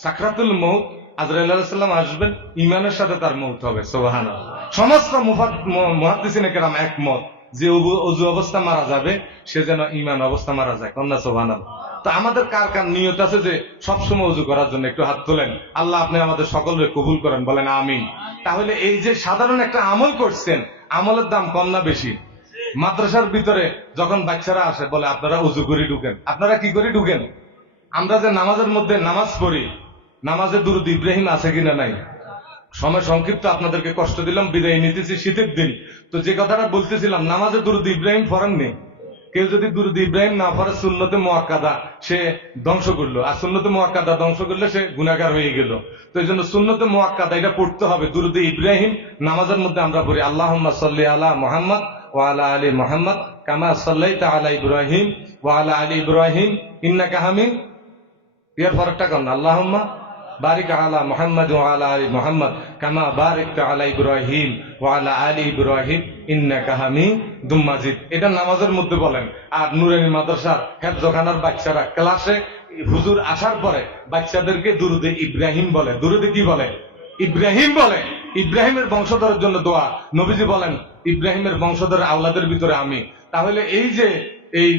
সাকরাতুল মৌত, আজরাইল আলাইহিস সালাম আসবেন, ঈমানের সাথে তার মৌত হবে। সুবহানাল্লাহ। সমস্ত মুহাদ্দিসিনে কেরাম একমত যে অজু অবস্থা মারা যাবে, সে যেন ঈমান অবস্থা মারা যায়। কন্যা সুবহানাল্লাহ। তো আমাদের কার কার নিয়ত আছে যে সবসময় অজু করার জন্য? একটু হাত তোলেন। আল্লাহ আপনি আমাদের সকলকে কবুল করেন, বলেন আমিন। তাহলে এই যে সাধারণ একটা আমল করছেন, আমলের দাম কম না বেশি? মাদ্রাসার ভিতরে যখন বাচ্চারা আসে বলে আপনারা উজু করে ঢুকেন, আপনারা কি করে ঢুকেন? আমরা যে নামাজের মধ্যে নামাজ পড়ি, নামাজে দুরূদ ইব্রাহিম আছে কিনা নাই? সময় সংক্ষিপ্ত, আপনাদেরকে কষ্ট দিলাম, বিদায় নিতেছি শীতের দিন। তো যে কথাটা বলতেছিলাম, নামাজে দুরূদ ইব্রাহিম পড়েননি। কেউ যদি দুরূদ ইব্রাহিম না পড়ে, সুন্নতে মুআক্কাদা সে ধ্বংস করলো, আর সুন্নতে মুআক্কাদা ধ্বংস করলে সে গুনাহগার হয়ে গেল। তো এই জন্য সুন্নতে মুআক্কাদা এটা পড়তে হবে। দুরূদ ইব্রাহিম নামাজের মধ্যে আমরা পড়ি, আল্লাহুম্মা সাল্লি আলা মুহাম্মদ ওয়া আলা আলি মুহাম্মদ কামা সাল্লাইতা আলা ইব্রাহিম ওয়া আলা আলি ইব্রাহিম ইন্নাকা হামিদ। এর ফরকটা কোন? আল্লাহুম্মা বারিক আলা মুহাম্মদ ওয়া আলা আলি মুহাম্মদ কামা বারাকতা আলা ইব্রাহিম ওয়া আলা আলি ইব্রাহিম ইন্নাকা হামিদুম মাজিদ। এটা নামাজের মধ্যে বলেন। আর নুরানি মাদ্রাসার হেফজখানার বাচ্চারা ক্লাসে হুজুর আসার পরে বাচ্চাদেরকে দুরুদে ইব্রাহিম বলে। দুরুদে কি বলে? ইব্রাহিম বলে। ইব্রাহিমের বংশধরের জন্য দোয়া। নবীজি বলেন ইব্রাহিমের বংশধর আওলাদের ভিতরে আমি। তাহলে এই যে এই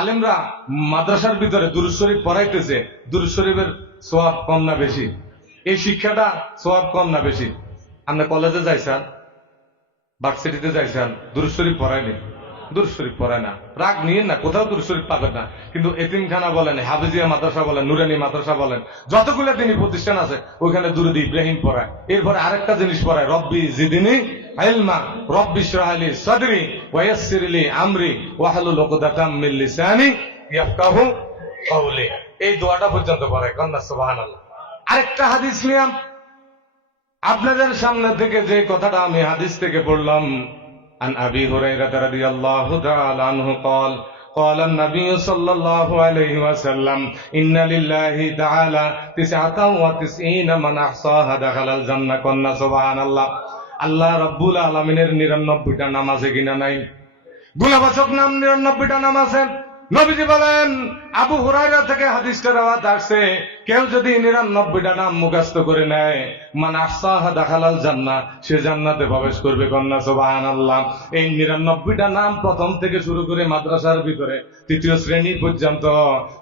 আলেমরা মাদ্রাসার ভিতরে দুরূদ শরীফ পড়াইতেছে, দুরূদ শরীফের সওয়াব কম না বেশি? এই শিক্ষাটা সওয়াব কম না বেশি? আপনি কলেজে যাইছেন, ভার্সিটিতে যাইছেন, দুরূদ শরীফ পড়ায়নি? দুরূদ শরীফ পড়ায় না, রাগ নিয়েন না, কোথাও দুরূদ শরীফ পাবেন না। কিন্তু এতিমখানা বলেন, হাফেজিয়া মাদ্রাসা বলেন, নুরানি মাদ্রাসা বলেন, যতগুলো দিনী প্রতিষ্ঠান আছে ওইখানে দুরূদ ইব্রাহিম পড়ায়। এরপরে আরেকটা জিনিস পড়ায়, রব্বি জিদনি ইলমা রব্বি ইশরাহ লি সাদরি ওয়া ইয়াসসির লি আমরি ওয়াহলুল উকদাতাম মিন লিসানি ইয়াফকাহু কওলি। এই দোয়াটা পর্যন্ত পড়ায়। কন্যা সুবহানাল্লাহ। আরেকটা হাদিস নিলাম আপনাদের সামনে থেকে, যে কথাটা আমি হাদিস থেকে পড়লাম। عن أبي هريرة رضي الله تعالى عنه قال قال النبي صلى الله عليه وسلم إن لله تعالى 99 من أحصاها دخل الجنة। কন্যা সুবহানাল্লাহ। আল্লাহ রাব্বুল আলামিনের 99টা নাম আছে কিনা নাই? গুণবাচক নাম 99টা নাম আছে। নবীজি বলেন, আবু হুরায়রা থেকে হাদিসটা রাওয়াত আসছে, কেউ যদি 99টা নাম মুখস্থ করে নেয়, মান আহসাহা দাখালাল জান্নাহ, সে জান্নাতে প্রবেশ করবে। কন্যা সুবহানাল্লাহ। এই 99টা নাম প্রথম থেকে শুরু করে মাদ্রাসার ভিতরে 3য় শ্রেণী পর্যন্ত,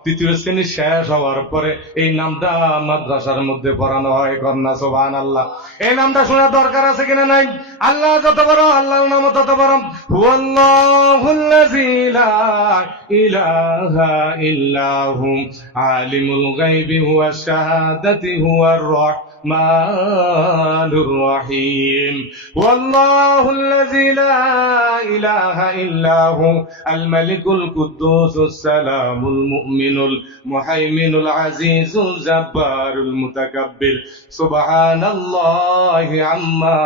3য় শ্রেণী শেষ হওয়ার পরে এই নামটা মাদ্রাসার মধ্যে পড়ানো হয়। কন্যা সুবহানাল্লাহ। এই নামটা শোনার দরকার আছে কিনা নাই? আল্লাহ যত বড়, আল্লাহর নাম তত বড়। হুয়াল্লাহুল্লাযী লা ইলাহা ইল্লা হু আলিমুল গায়বি ওয়াশ শাহাদাতি হুয়ার রাহমানুর রহিম। হুয়াল্লাহুল্লাযী লা ইলাহা ইল্লা হু আল মালিকুল কুদ্দুসুস সালামুল মুমিনুল মুহাইমিনুল আজিজুল জাব্বারুল মুতাকাব্বির সুবহানাল্লাহি আম্মা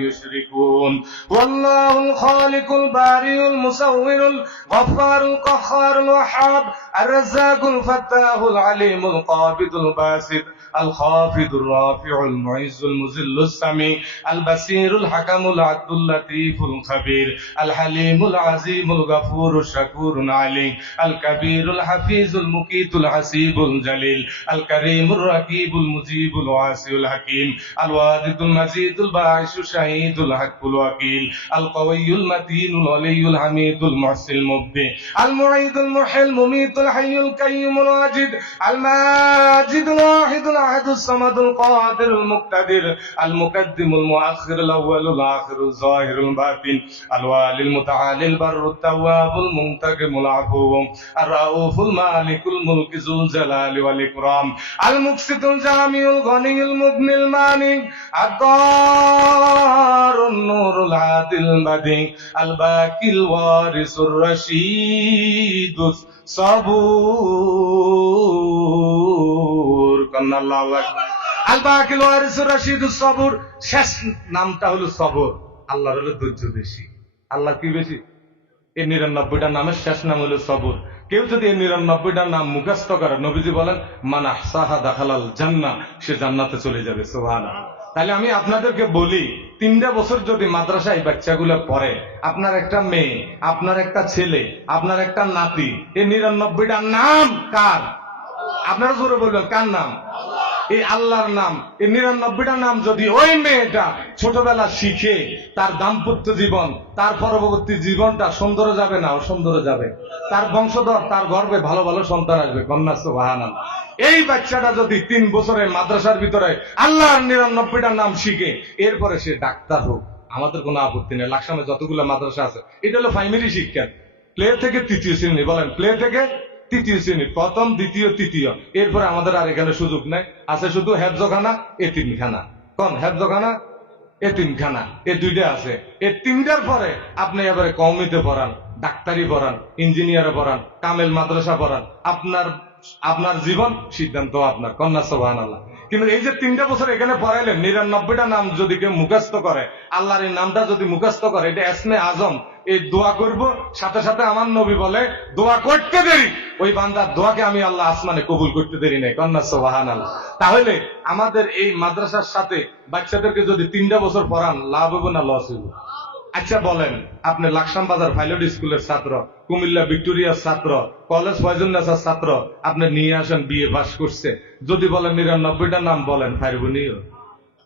ইউশরিকুন। ওয়াল্লাহুল খালিকুল বারিউল মুসাউবিরুল গফফারুল কাহ্হারুল ওয়াহ্হাব আর রাজ্জাকুল ফাত্তাহুল আলিমুল কাবিদুল বাসিত আল খাফিদুর রাফিউল মুইজ্জুল মুযিল্লুস সামি আল বাসিরুল হাকামুল আদলুল লাতীফুল খাবীর আল হালিমুল আজিমুল গফুরুশ শাকুরুল আলী আল কাবীরুল হাফিজুল মুকিতুল হাসিবুল জালিল আল কারীমুর রাকিবুল মুজিবুল ওয়াসিউল হাকীম আল ওয়াদিদুল মাজিদুল বাঈশুশ শাহীদুল হাক্কুল ওয়াকিল আল কাওয়িয়ুল মাতিনুল আলিয়ুল হামিদুল মুহসিল মুবদি আল মুঈদুল মুহিল মুমীতুল হাইয়ুল কাইয়্যুমুল ওয়াজিদ আল মাজিদুল ওয়াহিদুল আহাদুস সামাদুল কাদিরুল মুক্তাদির আল মুকদ্দিমুল মুআখিরুল আউয়ালুল আখিরুল যাহিরুল বাতিন আল ওয়ালিল মুতাআলিল বাররুত তাওয়াবুল মুনতাকিমুল আফু আর রাউফুল মালিকুল মুলকি যুল জালালি ওয়াল ইকরাম আল মুকসিতুল জামিউল গনিয়ুল মুগনিল মানি আদ-দারুন নূরুল আদিল বাদি আল বাকিল ওয়ারিসুর রাশীদুস সাবুর। আল্লাহু আকবার। আল বাকিল ওয়ারিসুর রাশীদুস সাবুর, শেষ নামটা হলো সবর। আল্লাহর হলো ধৈর্য বেশি। আল্লাহ কি বেশি? এই ৯৯টা নামের শেষ নাম হলো সবর। কেউ যদি এই ৯৯টা নাম মুখস্থ করে, নবীজি বলেন মান আহসাহা দাখালাল জান্নাহ, সে জান্নাতে চলে যাবে। সুবহানাল্লাহ। তাহলে আমি আপনাদেরকে বলি, ৩টা বছর যদি মাদ্রাসায় বাচ্চাগুলো পড়ে, আপনার একটা মেয়ে, আপনার একটা ছেলে, আপনার একটা নাতি, এই ৯৯টা নাম কার? আপনারা জোরে বলবেন, কার নাম? এই আল্লাহর নাম। এই ৯৯টা নাম যদি ওই মেয়েটা ছোটবেলা শিখে, তার দাম্পত্য জীবন, তার পরবর্তী জীবনটা সুন্দর যাবে না অসুন্দর যাবে? তার বংশধর, তার গর্ভে ভালো ভালো সন্তান আসবে। কন্যা সুবহানাল্লাহ। এই বাচ্চাটা যদি ৩ বছরে মাদ্রাসার ভিতরে আল্লাহর ৯৯টা নাম শিখে, এরপরে সে ডাক্তার হোক, আমাদের কোনো আপত্তি নেই। লাকসামে যতগুলো মাদ্রাসা আছে, এটা হলো প্রাইমারি শিক্ষা, প্লে থেকে ৩য় শ্রেণী। বলেন, প্লে থেকে ৩য় শ্রেণী, প্রথম, দ্বিতীয়, তৃতীয়। এরপরে আমাদের আর এখানে সুযোগ নাই, আছে শুধু হেফজখানা, এতিমখানা। কোন হেফজখানা, এতিমখানা, এই 2টা আছে। এই 3টার পরে আপনি এবারে কওমিতে পড়ান, ডাক্তারি পড়ান, ইঞ্জিনিয়ারে পড়ান, কামেল মাদ্রাসা পড়ান, আপনার জীবন সিদ্ধান্ত আপনার। কন্যা সুবহানাল্লাহ। কিন্তু এই যে 3টা বছর এখানে পড়াইলেন, ৯৯টা নাম যদি কেউ মুখস্থ করে, আল্লাহর এই নামটা যদি মুখস্থ করে, এটা ইসমে আজম। এই দোয়া করব, সাথে সাথে আমার নবী বলে দোয়া করতে দেরি, ওই বান্দার দোয়াকে আমি আল্লাহ আসমানে কবুল করতে দেরি নাই। কন্যা সুবহানাল্লাহ। তাহলে আমাদের এই মাদ্রাসার সাথে বাচ্চাদেরকে যদি 3টা বছর পড়ান, লাভ হইব না লস হইব? আচ্ছা বলেন, আপনি লাকসাম বাজার পাইলট স্কুলের ছাত্র, কুমিল্লা ভিক্টোরিয়ার ছাত্র, কলেজ ফয়জুন্নেসার ছাত্র, আপনি নিয়ে আসেন, বিএ পাস করছে, যদি বলেন ৯৯টা নাম বলেন, পারবনিও?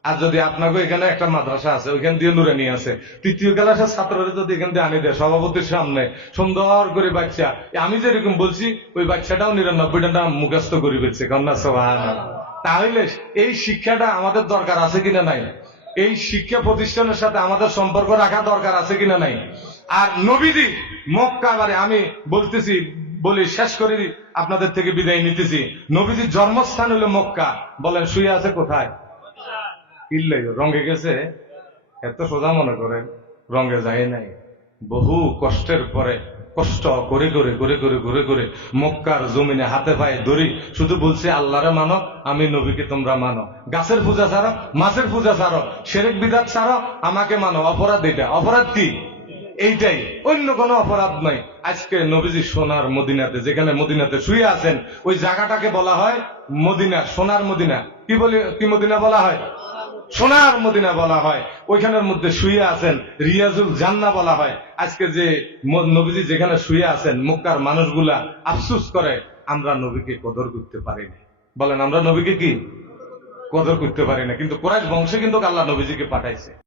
আর যদি আপনাকে এখানে একটা মাদ্রাসা আছে, ওইখান দিয়ে নুরানি আছে, ৩য় ক্লাসের ছাত্ররা যদি এখান দিয়ে আনি দেয় সভাপতির সামনে সুন্দর করে বাচ্চা, আমি যেরকম বলছি ওই বাচ্চাটাও ৯৯টা নাম মুখস্থ করে ফেলছে। কন্যা সুবহানাল্লাহ। তাহলে এই শিক্ষাটা আমাদের দরকার আছে কিনা নাই? এই শিক্ষা প্রতিষ্ঠানের সাথে আমাদের সম্পর্ক রাখা দরকার আছে কিনা নাই? আর নবীজি মক্কা, বারে আমি বলতেছি, বলি শেষ করে আপনাদের থেকে বিদায় নিতেছি, নবীজির জন্মস্থান হলো মক্কা। বলেন, শুয়ে আছে কোথায়? ইল্লাই রঙে গেছে, এত সোজা মনে করেন, রঙে যায় নাই। বহু কষ্টের পরে, কষ্ট করে করে করে করে করে করে মক্কার জমিনে হাতে পায়ে ধরি, শুধু বলছে আল্লাহরে মানো, আমি নবীকে তোমরা মানো, গাছের পূজা ছাড়ো, মাছের পূজা ছাড়ো, শিরক বিদআত ছাড়ো, আমাকে মানো। অপরাধ এটা। অপরাধ কি? এইটাই, অন্য কোনো অপরাধ নাই। আজকে নবীজি সোনার মদিনাতে, যেখানে মদিনাতে শুয়ে আছেন, ওই জায়গাটাকে বলা হয় মদিনা, সোনার মদিনা। কি মদিনা বলা হয়? সোনার মদিনা বলা হয়। ওইখানের মধ্যে শুয়ে আছেন, রিয়াজুল জান্নাহ বলা হয়। আজকে যে নবীজি যেখানে শুয়ে আছেন, মক্কার মানুষগুলা আফসোস করে, আমরা নবীকে কদর করতে পারি না। বলেন, আমরা নবীকে কি কদর করতে পারি না? কিন্তু কুরাইশ বংশে কিন্তু আল্লাহ নবীজিকে পাঠাইছে।